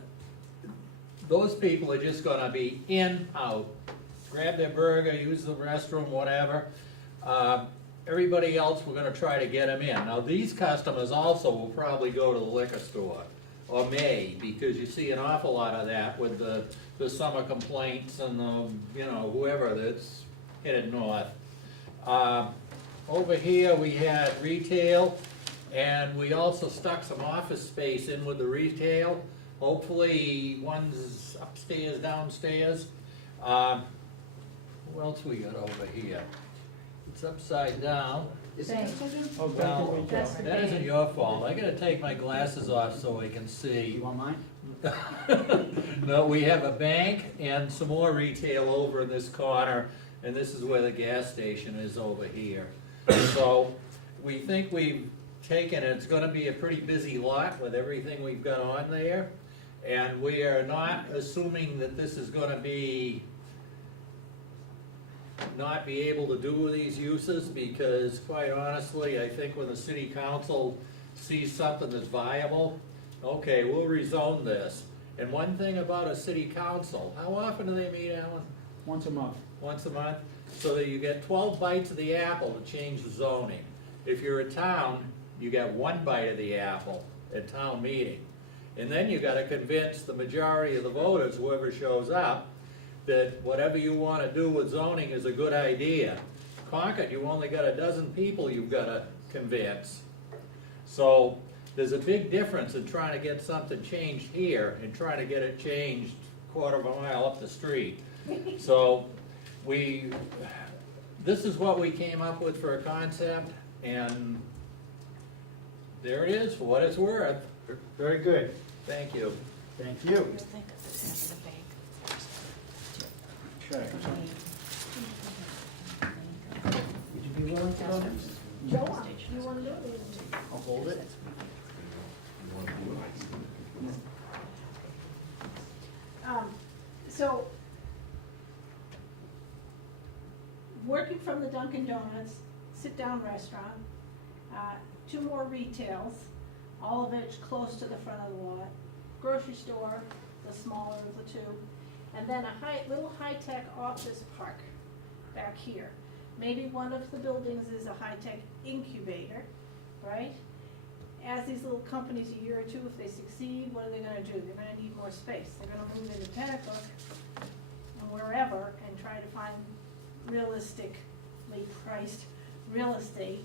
those people are just gonna be in, out, grab their burger, use the restroom, whatever. Everybody else, we're gonna try to get them in. Now, these customers also will probably go to the liquor store, or may, because you see an awful lot of that with the summer complaints and the, you know, whoever that's headed north. Over here, we had retail, and we also stuck some office space in with the retail. Hopefully, one's upstairs, downstairs. What else we got over here? It's upside down. Thanks. Oh, Well, retail. That's the that isn't bank. your fault. I gotta take my glasses off so I can You see. want mine? No, we have a bank and some more retail over in this corner, and this is where the gas station is over here. So, we think we've taken, it's gonna be a pretty busy lot with everything we've got on there. And we are not assuming that this is gonna be, not be able to do these uses, because quite honestly, I think when the city council sees something that's viable, okay, we'll rezone this. And one thing about a city council, how often do they meet, Alan? Once a month. Once a month? So that you get 12 bites of the apple to change the zoning. If you're a town, you get one bite of the apple at town meeting. And then you gotta convince the majority of the voters, whoever shows up, that whatever you wanna do with zoning is a good idea. Concord, you only got a dozen people you've gotta convince. So, there's a big difference in trying to get something changed here and trying to get it changed quarter of a mile up the street. So, this is what we came up with for a concept, and there it is, for what it's worth. Very good. Thank you. Thank you. Okay. Would you be willing to go next? Joe, you wanna do it? I'll hold it. So, working from the Dunkin' Donuts, sit-down restaurant, 2 more retails, all of it close to the front of the lot, grocery store, the smaller of the 2, and then a little high-tech office park back here. Maybe one of the buildings is a high-tech incubator, right? As these little companies, a year or 2, if they succeed, what are they gonna do? They're gonna need more space. They're gonna move into Tennecook and wherever and try to find realistically priced real estate.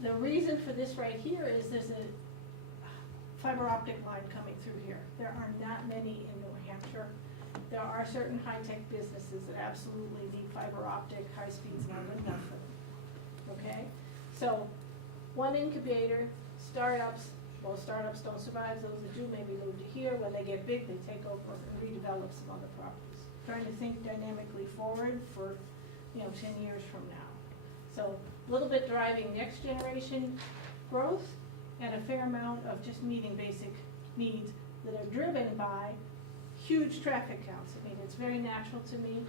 The reason for this right here is there's a fiber optic line coming through here. There are not many in New Hampshire. There are certain high-tech businesses that absolutely need fiber optic, high speed's not good enough for them, okay? So, one incubator, startups, most startups don't survive, those that do maybe move to here, when they get big, they take over and redevelop some other properties. Trying to think dynamically forward for, 10 years from now. So, a little bit driving next generation growth, and a fair amount of just meeting basic needs that are driven by huge traffic counts. I mean, it's very natural to me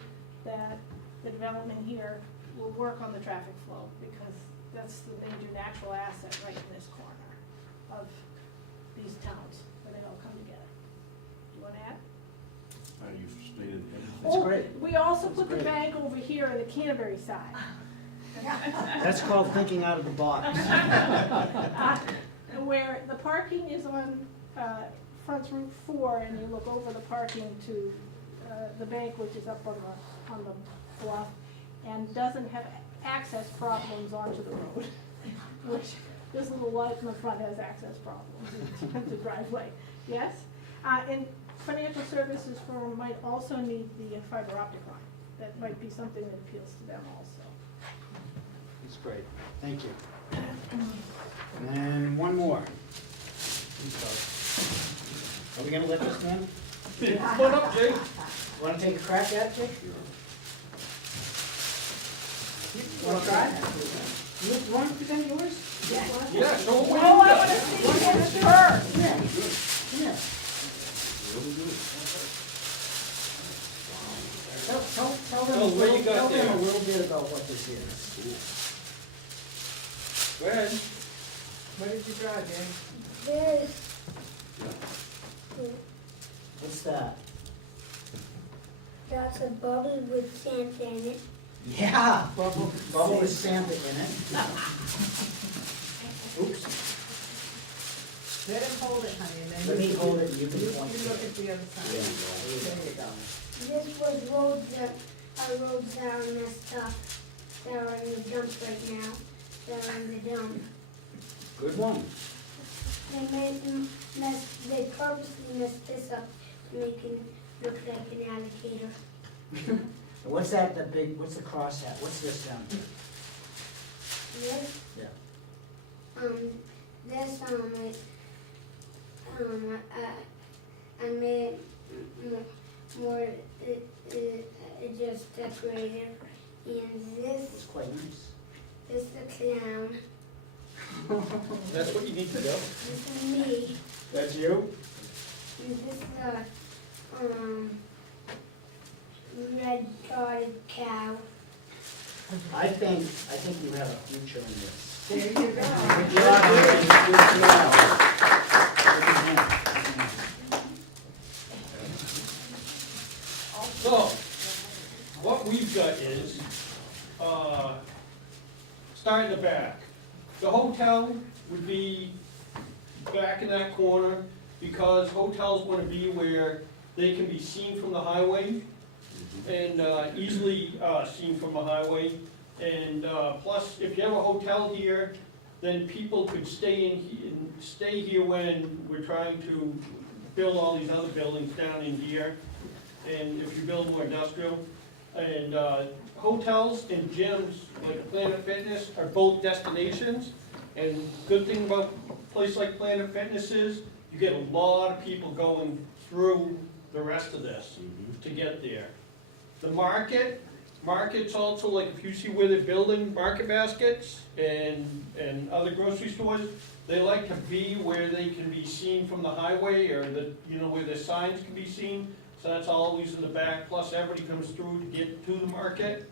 that the development here will work on the traffic flow, because that's the major natural asset right in this corner of these towns, where they all come together. Do you want to add? You've stated everything. That's great. We also put the great. bank over here on the Canterbury side. That's called thinking out of the box. Where the parking is on Front Route 4, and you look over the parking to the bank, which is up on the bluff, and doesn't have access problems onto the road, which this little light in the front has access problems, the driveway, yes? And financial services firm might also need the fiber optic line. That might be something that appeals to them also. That's great. Thank you. And one more. Are we gonna let this stand? Come on up, Jake. Want to take a crack at it, Jake? Want to try? You want to present yours? Yeah, show them what Oh, you I got. wanna see his first. Yeah. Tell them, Oh, what you got tell them there? a little bit about what this is. Go ahead. What did you draw, Jane? There's, What's that? that's a bubble with Santa in it. Yeah, bubble with Santa in it. Oops, Let him hold it, honey, and then let me you hold it, you can you point look it. at the other side. Yeah. There you go. This was roads that are messed up. They're in the dump right now. They're in the dump. Good one. They purposely messed this up to make it look like an alligator. What's that, what's the cross hat? What's this down here? This, this, I made more, just decorative. And It's this, quite nice. this is the clown. That's what you need to do. This is me. That's you? And this is a, red dotted cow. I think you have a future in this. There you go. Good job, Aaron. Good job. Good hand. So, what we've got is, start in the back. The hotel would be back in that corner, because hotels wanna be where they can be seen from the highway, and, easily, seen from the highway. And, plus, if you have a hotel here, then people could stay here when we're trying to build all these other buildings down in here. And if you build more industrial, and, hotels and gyms, like Planet Fitness, are both destinations. And good thing about a place like Planet Fitness is, you get a lot of people going through the rest of this to get there. The market's also, like, if you see where they're building market baskets and other grocery stores, they like to be where they can be seen from the highway, or where the signs can be seen. So that's always in the back, plus everybody comes through to get to the market.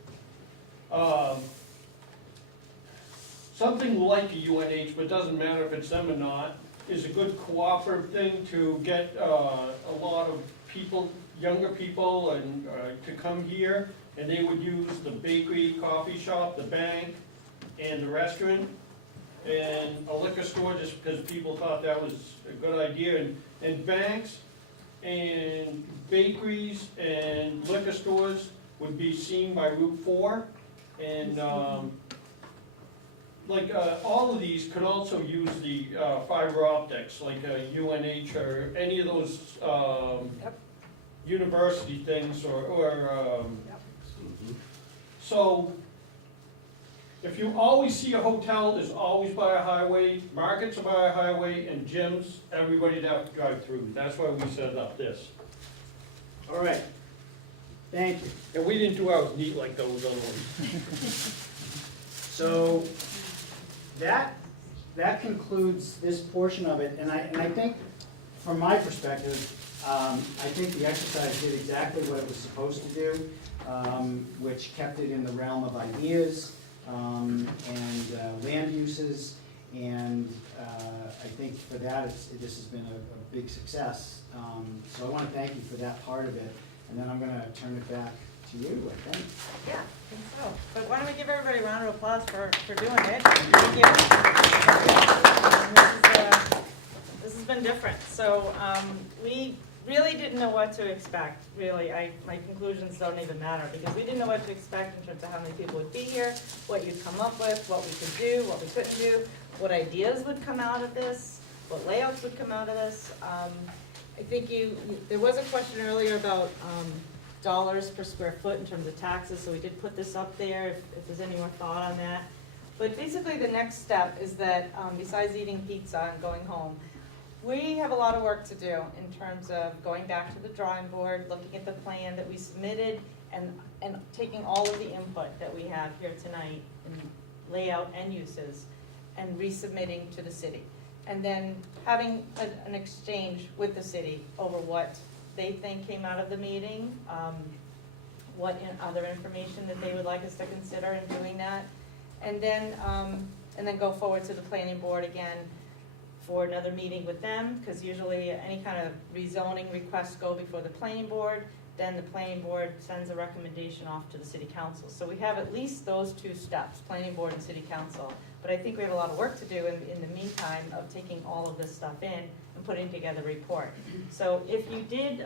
Something like a UNH, but it doesn't matter if it's them or not, is a good cooperative thing to get a lot of people, younger people, and to come here, and they would use the bakery, coffee shop, the bank, and the restaurant, and a liquor store, just because people thought that was a good idea. And banks and bakeries and liquor stores would be seen by Route 4, and all of these could also use the fiber optics, like UNH or any of those university things, so if you always see a hotel is always by a highway, markets are by a highway, and gyms, everybody'd have to drive through. That's why we set up this. All right. Thank you. And we didn't do ours neat like those other ones. So that concludes this portion of it, and I think, from my perspective, I think the exercise did exactly what it was supposed to do, which kept it in the realm of ideas and land uses, and I think for that, this has been a big success. So I want to thank you for that part of it, and then I'm going to turn it back to you, I think. Yeah, I think so. But why don't we give everybody a round of applause for doing it? Thank you. This has been different. So we really didn't know what to expect, really. My conclusions don't even matter, because we didn't know what to expect in terms of how many people would be here, what you'd come up with, what we could do, what we couldn't do, what ideas would come out of this, what layouts would come out of this. I think there was a question earlier about dollars per square foot in terms of taxes, so we did put this up there if there's any more thought on that. But basically the next step is that besides eating pizza and going home, We have a lot of work to do in terms of going back to the drawing board, looking at the plan that we submitted, and taking all of the input that we have here tonight in layout and uses, and resubmitting to the city. And then having an exchange with the city over what they think came out of the meeting, what other information that they would like us to consider in doing that. And then go forward to the planning board again for another meeting with them, because usually any kind of rezoning requests go before the planning board, then the planning board sends a recommendation off to the city council. So we have at least those two steps, planning board and city council. But I think we have a lot of work to do in the meantime of taking all of this stuff in and putting together a report. So if you did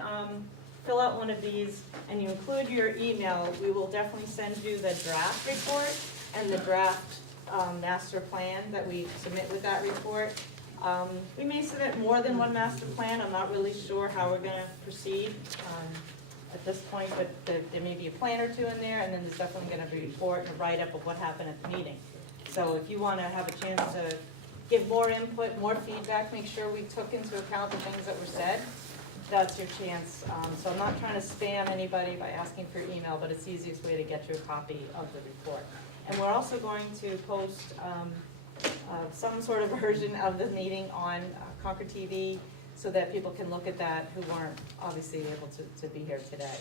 fill out one of these and you include your email, we will definitely send you the draft report and the draft master plan that we submit with that report. We may submit more than one master plan. I'm not really sure how we're gonna proceed at this point, but there may be a plan or two in there, and then there's definitely gonna be a report and a write-up of what happened at the meeting. So if you wanna have a chance to give more input, more feedback, make sure we took into account the things that were said, that's your chance. So I'm not trying to spam anybody by asking for your email, but it's the easiest way to get you a copy of the report. And we're also going to post some sort of version of the meeting on Concord TV so that people can look at that who weren't obviously able to be here today.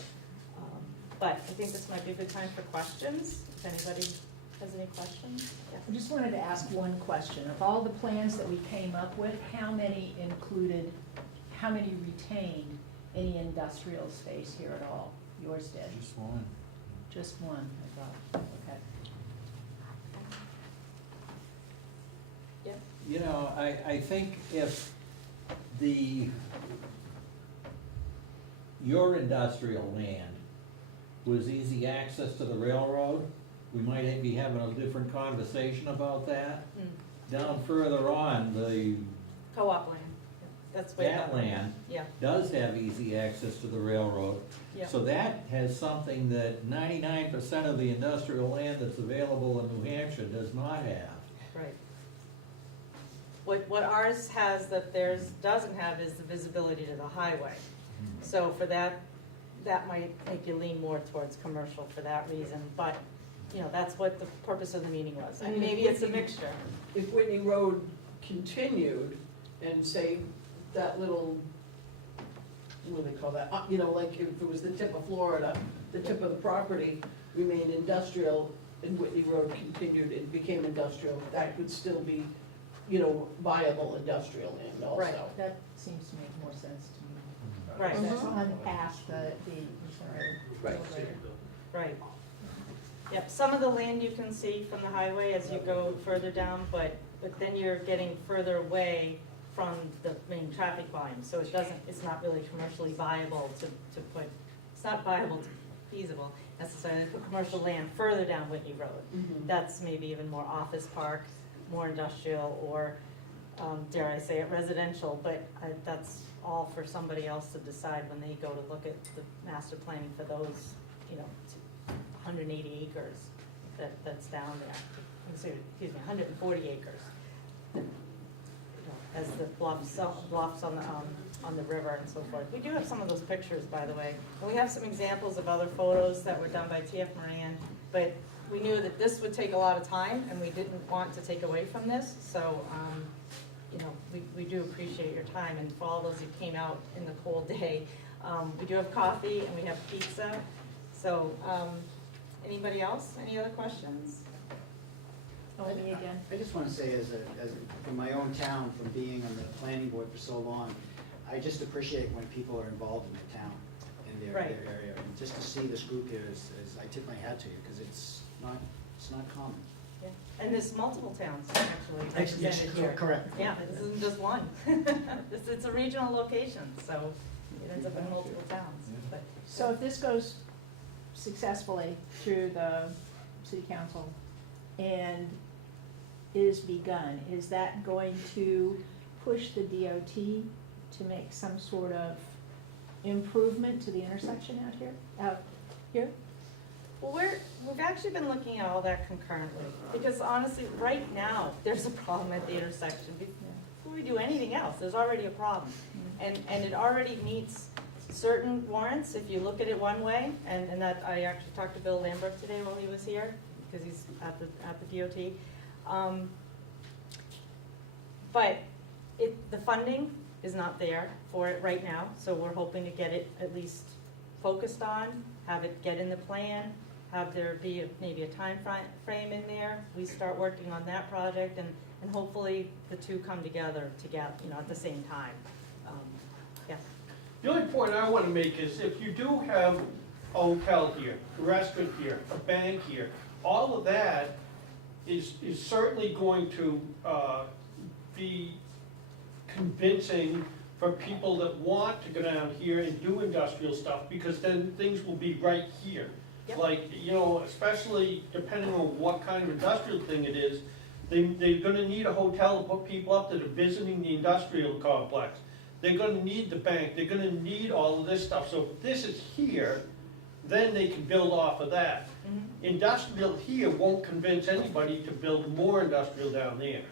But I think this might be a good time for questions, if anybody has any questions. Yeah. I just wanted to ask one question. Of all the plans that we came up with, how many retained any industrial space here at all? Yours did? Just one. Just one, I thought, okay. Yeah. You know, I think if your industrial land was easy access to the railroad, we might be having a different conversation about that. Down further on, the Co-op land, that's way that up. land Yeah, does have easy access to the railroad. yeah. So that has something that 99% of the industrial land that's available in New Hampshire does not have. Right. What ours has that theirs doesn't have is the visibility to the highway. So for that might make you lean more towards commercial for that reason, but, you know, that's what the purpose of the meeting was. And maybe it's a mixture. If Whitney Road continued and say that little, what do they call that, you know, like if it was the tip of Florida, the tip of the property remained industrial and Whitney Road continued, it became industrial, that could still be, you know, viable industrial land also. Right. That seems to make more sense to me. Right. That's on past the Right. Right. Yep, some of the land you can see from the highway as you go further down, but then you're getting further away from the main traffic volume, so it's not really commercially viable to put, it's not viable, feasible necessarily to put commercial land further down Whitney Road. Mhm. That's maybe even more office park, more industrial, or, dare I say it, residential, but that's all for somebody else to decide when they go to look at the master planning for those, you know, 180 acres that's down there. Excuse me, 140 acres. You know, as the bluffs on the river and so forth. We do have some of those pictures, by the way. And we have some examples of other photos that were done by T.F. Moran, but we knew that this would take a lot of time and we didn't want to take away from this, so, you know, we do appreciate your time, and for all those who came out in the cold day, we do have coffee and we have pizza. So, anybody else? Any other questions? Oh, me again? I just want to say, from my own town, from being on the planning board for so long, I just appreciate when people are involved in the town, in their Right. area. And just to see this group here is I tip my hat to you, because it's not common. Yeah. And there's multiple towns, actually, Yes, represented here. correct. Yeah, this isn't just one. It's a regional location, so it ends up in multiple towns, but. So if this goes successfully through the city council and is begun, is that going to push the DOT to make some sort of improvement to the intersection out here? Well, we've actually been looking at all that concurrently, because honestly, right now, there's a problem at the intersection. before we do anything else, there's already a problem. And it already meets certain warrants, if you look at it one way, and that, I actually talked to Bill Lambert today while he was here, because he's at the DOT. But the funding is not there for it right now, so we're hoping to get it at least focused on, have it get in the plan, have there be maybe a time frame in there. We start working on that project, and hopefully the two come together at the same time. Yes. The only point I wanna make is if you do have a hotel here, a restaurant here, a bank here, all of that is certainly going to be convincing for people that want to go down here and do industrial stuff, because then things will be right here. Yep. Like, especially depending on what kind of industrial thing it is, they're gonna need a hotel to put people up that are visiting the industrial complex. They're gonna need the bank, they're gonna need all of this stuff, so if this is here, then they can build off of that. Mhm. Industrial here won't convince anybody to build more industrial down there.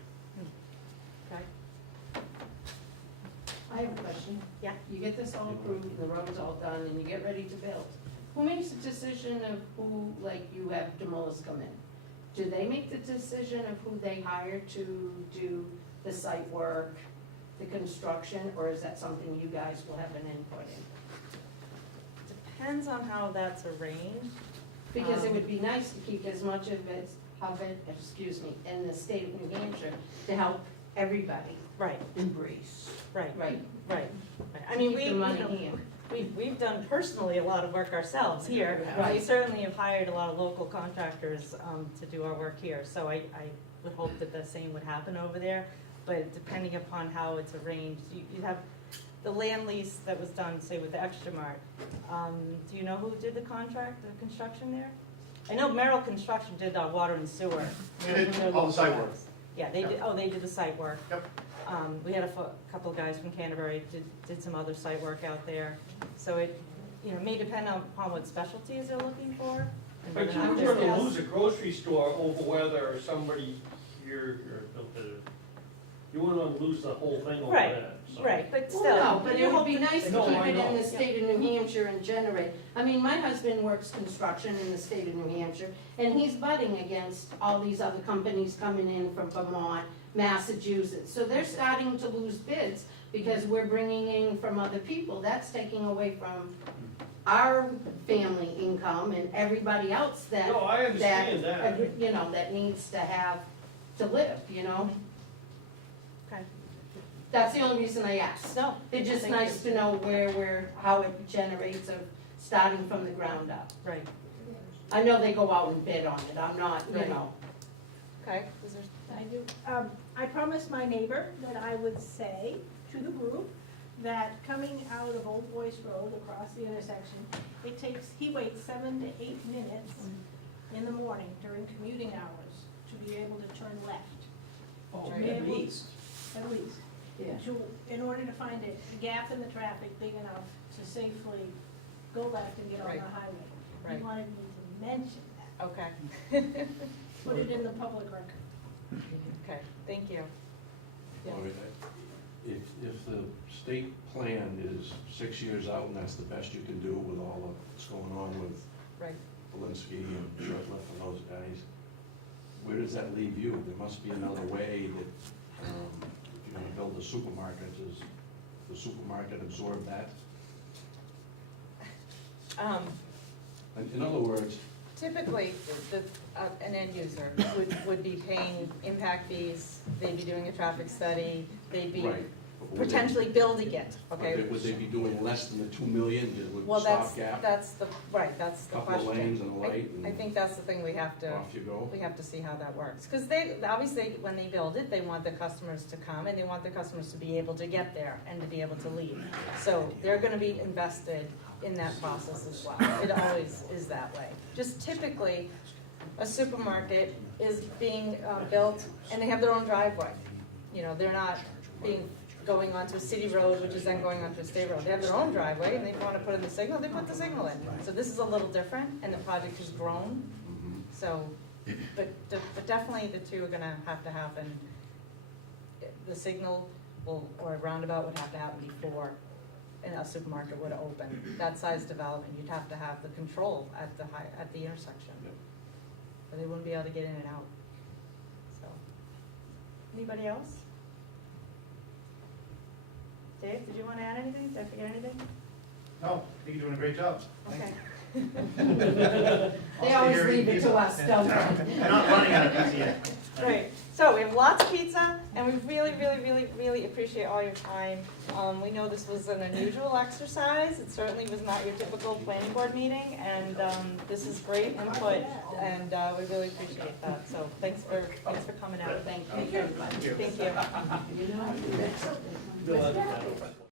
Okay. I have a question. Yeah. You get this all approved, the road's all done, and you get ready to build. Who makes the decision of who, like, you have demolish come in? Do they make the decision of who they hire to do the site work, the construction, or is that something you guys will have an input in? Depends on how that's arranged. Because it would be nice to keep as much of it, in the state of New Hampshire to help everybody Right, embrace. right, Right. right. I mean, Keep the money here. we've done personally a lot of work ourselves here. We Right. certainly have hired a lot of local contractors to do our work here, so I would hope that the same would happen over there. But depending upon how it's arranged, you have the land lease that was done, say with the Extra Mart. Do you know who did the contract, the construction there? I know Merrill Construction did water and sewer. They did all the site work. Yeah, they did, they did the site work. Yep. We had a couple of guys from Canterbury did some other site work out there. So it, may depend upon what specialties they're looking for. and But whether you or not were there's gonna gas. lose a grocery store over whether somebody here built it. You wouldn't want to lose the whole thing over Right, that, so. Right, but still. Well, no, but it you would hope be that- nice to No, keep I it in know. the state of New Hampshire and generate. I mean, my husband works construction in the state of New Hampshire, and he's butting against all these other companies coming in from Vermont, Massachusetts. So they're starting to lose bids because we're bringing in from other people. That's taking away from our family income and everybody else that, No, I understand that. that needs to have to live, Okay. That's the only reason I asked. No. It's just thank nice you. to know how it generates of starting from the ground up. Right, I know they go out and bid on it, I'm not, Right. okay. Is there- I do. I promised my neighbor that I would say to the group that coming out of Old Boys Road across the intersection, he waits 7 to 8 minutes in the morning during commuting hours to be able to turn left. Oh, To be at able- least. At least. Yeah. In order to find a gap in the traffic big enough to safely go left and get on Right. the highway. Right. He wanted me to mention that, Okay. put it in the public record. Okay, thank you. Yeah. Well, If the state plan is 6 years out and that's the best you can do with all of what's going on with Right. Valinsky and Shurtleff and those guys, where does that leave you? There must be another way that, if you're gonna build a supermarket, does the supermarket absorb that? In other words, Typically, an end user would be paying impact fees, they'd be doing a traffic study, they'd be right. but would they- potentially building it, Would okay? they be doing less than the 2 million with Well, stopgap, that's the couple of lanes and a light, I think that's the thing we have to, off you go? we have to see how that works. Because obviously, when they build it, they want the customers to come, and they want the customers to be able to get there and to be able to leave. So they're gonna be invested in that process as well. It always is that way. Just typically, a supermarket is being built, and they have their own driveway. They're not going onto a city road, which is then going onto a state road. They have their own driveway, and they want to put in the signal, they put the signal in. So this is a little different, and the project has grown. Mhm. So, but definitely the two are gonna have to happen. The signal or a roundabout would have to happen before a supermarket would open. That size development, you'd have to have the control at the intersection. Yep. Or they wouldn't be able to get in and out. So, anybody else? Dave, did you want to add anything? Did I forget anything? No, I think you're doing a great job. Okay. They always leave it to us, don't they? They're not running out of pizza yet. Great. So we have lots of pizza, and we really, really, really, really appreciate all your time. We know this was an unusual exercise. It certainly was not your typical planning board meeting, and this is great input, and we really appreciate that. So thanks for coming out. Thank you. Thank you.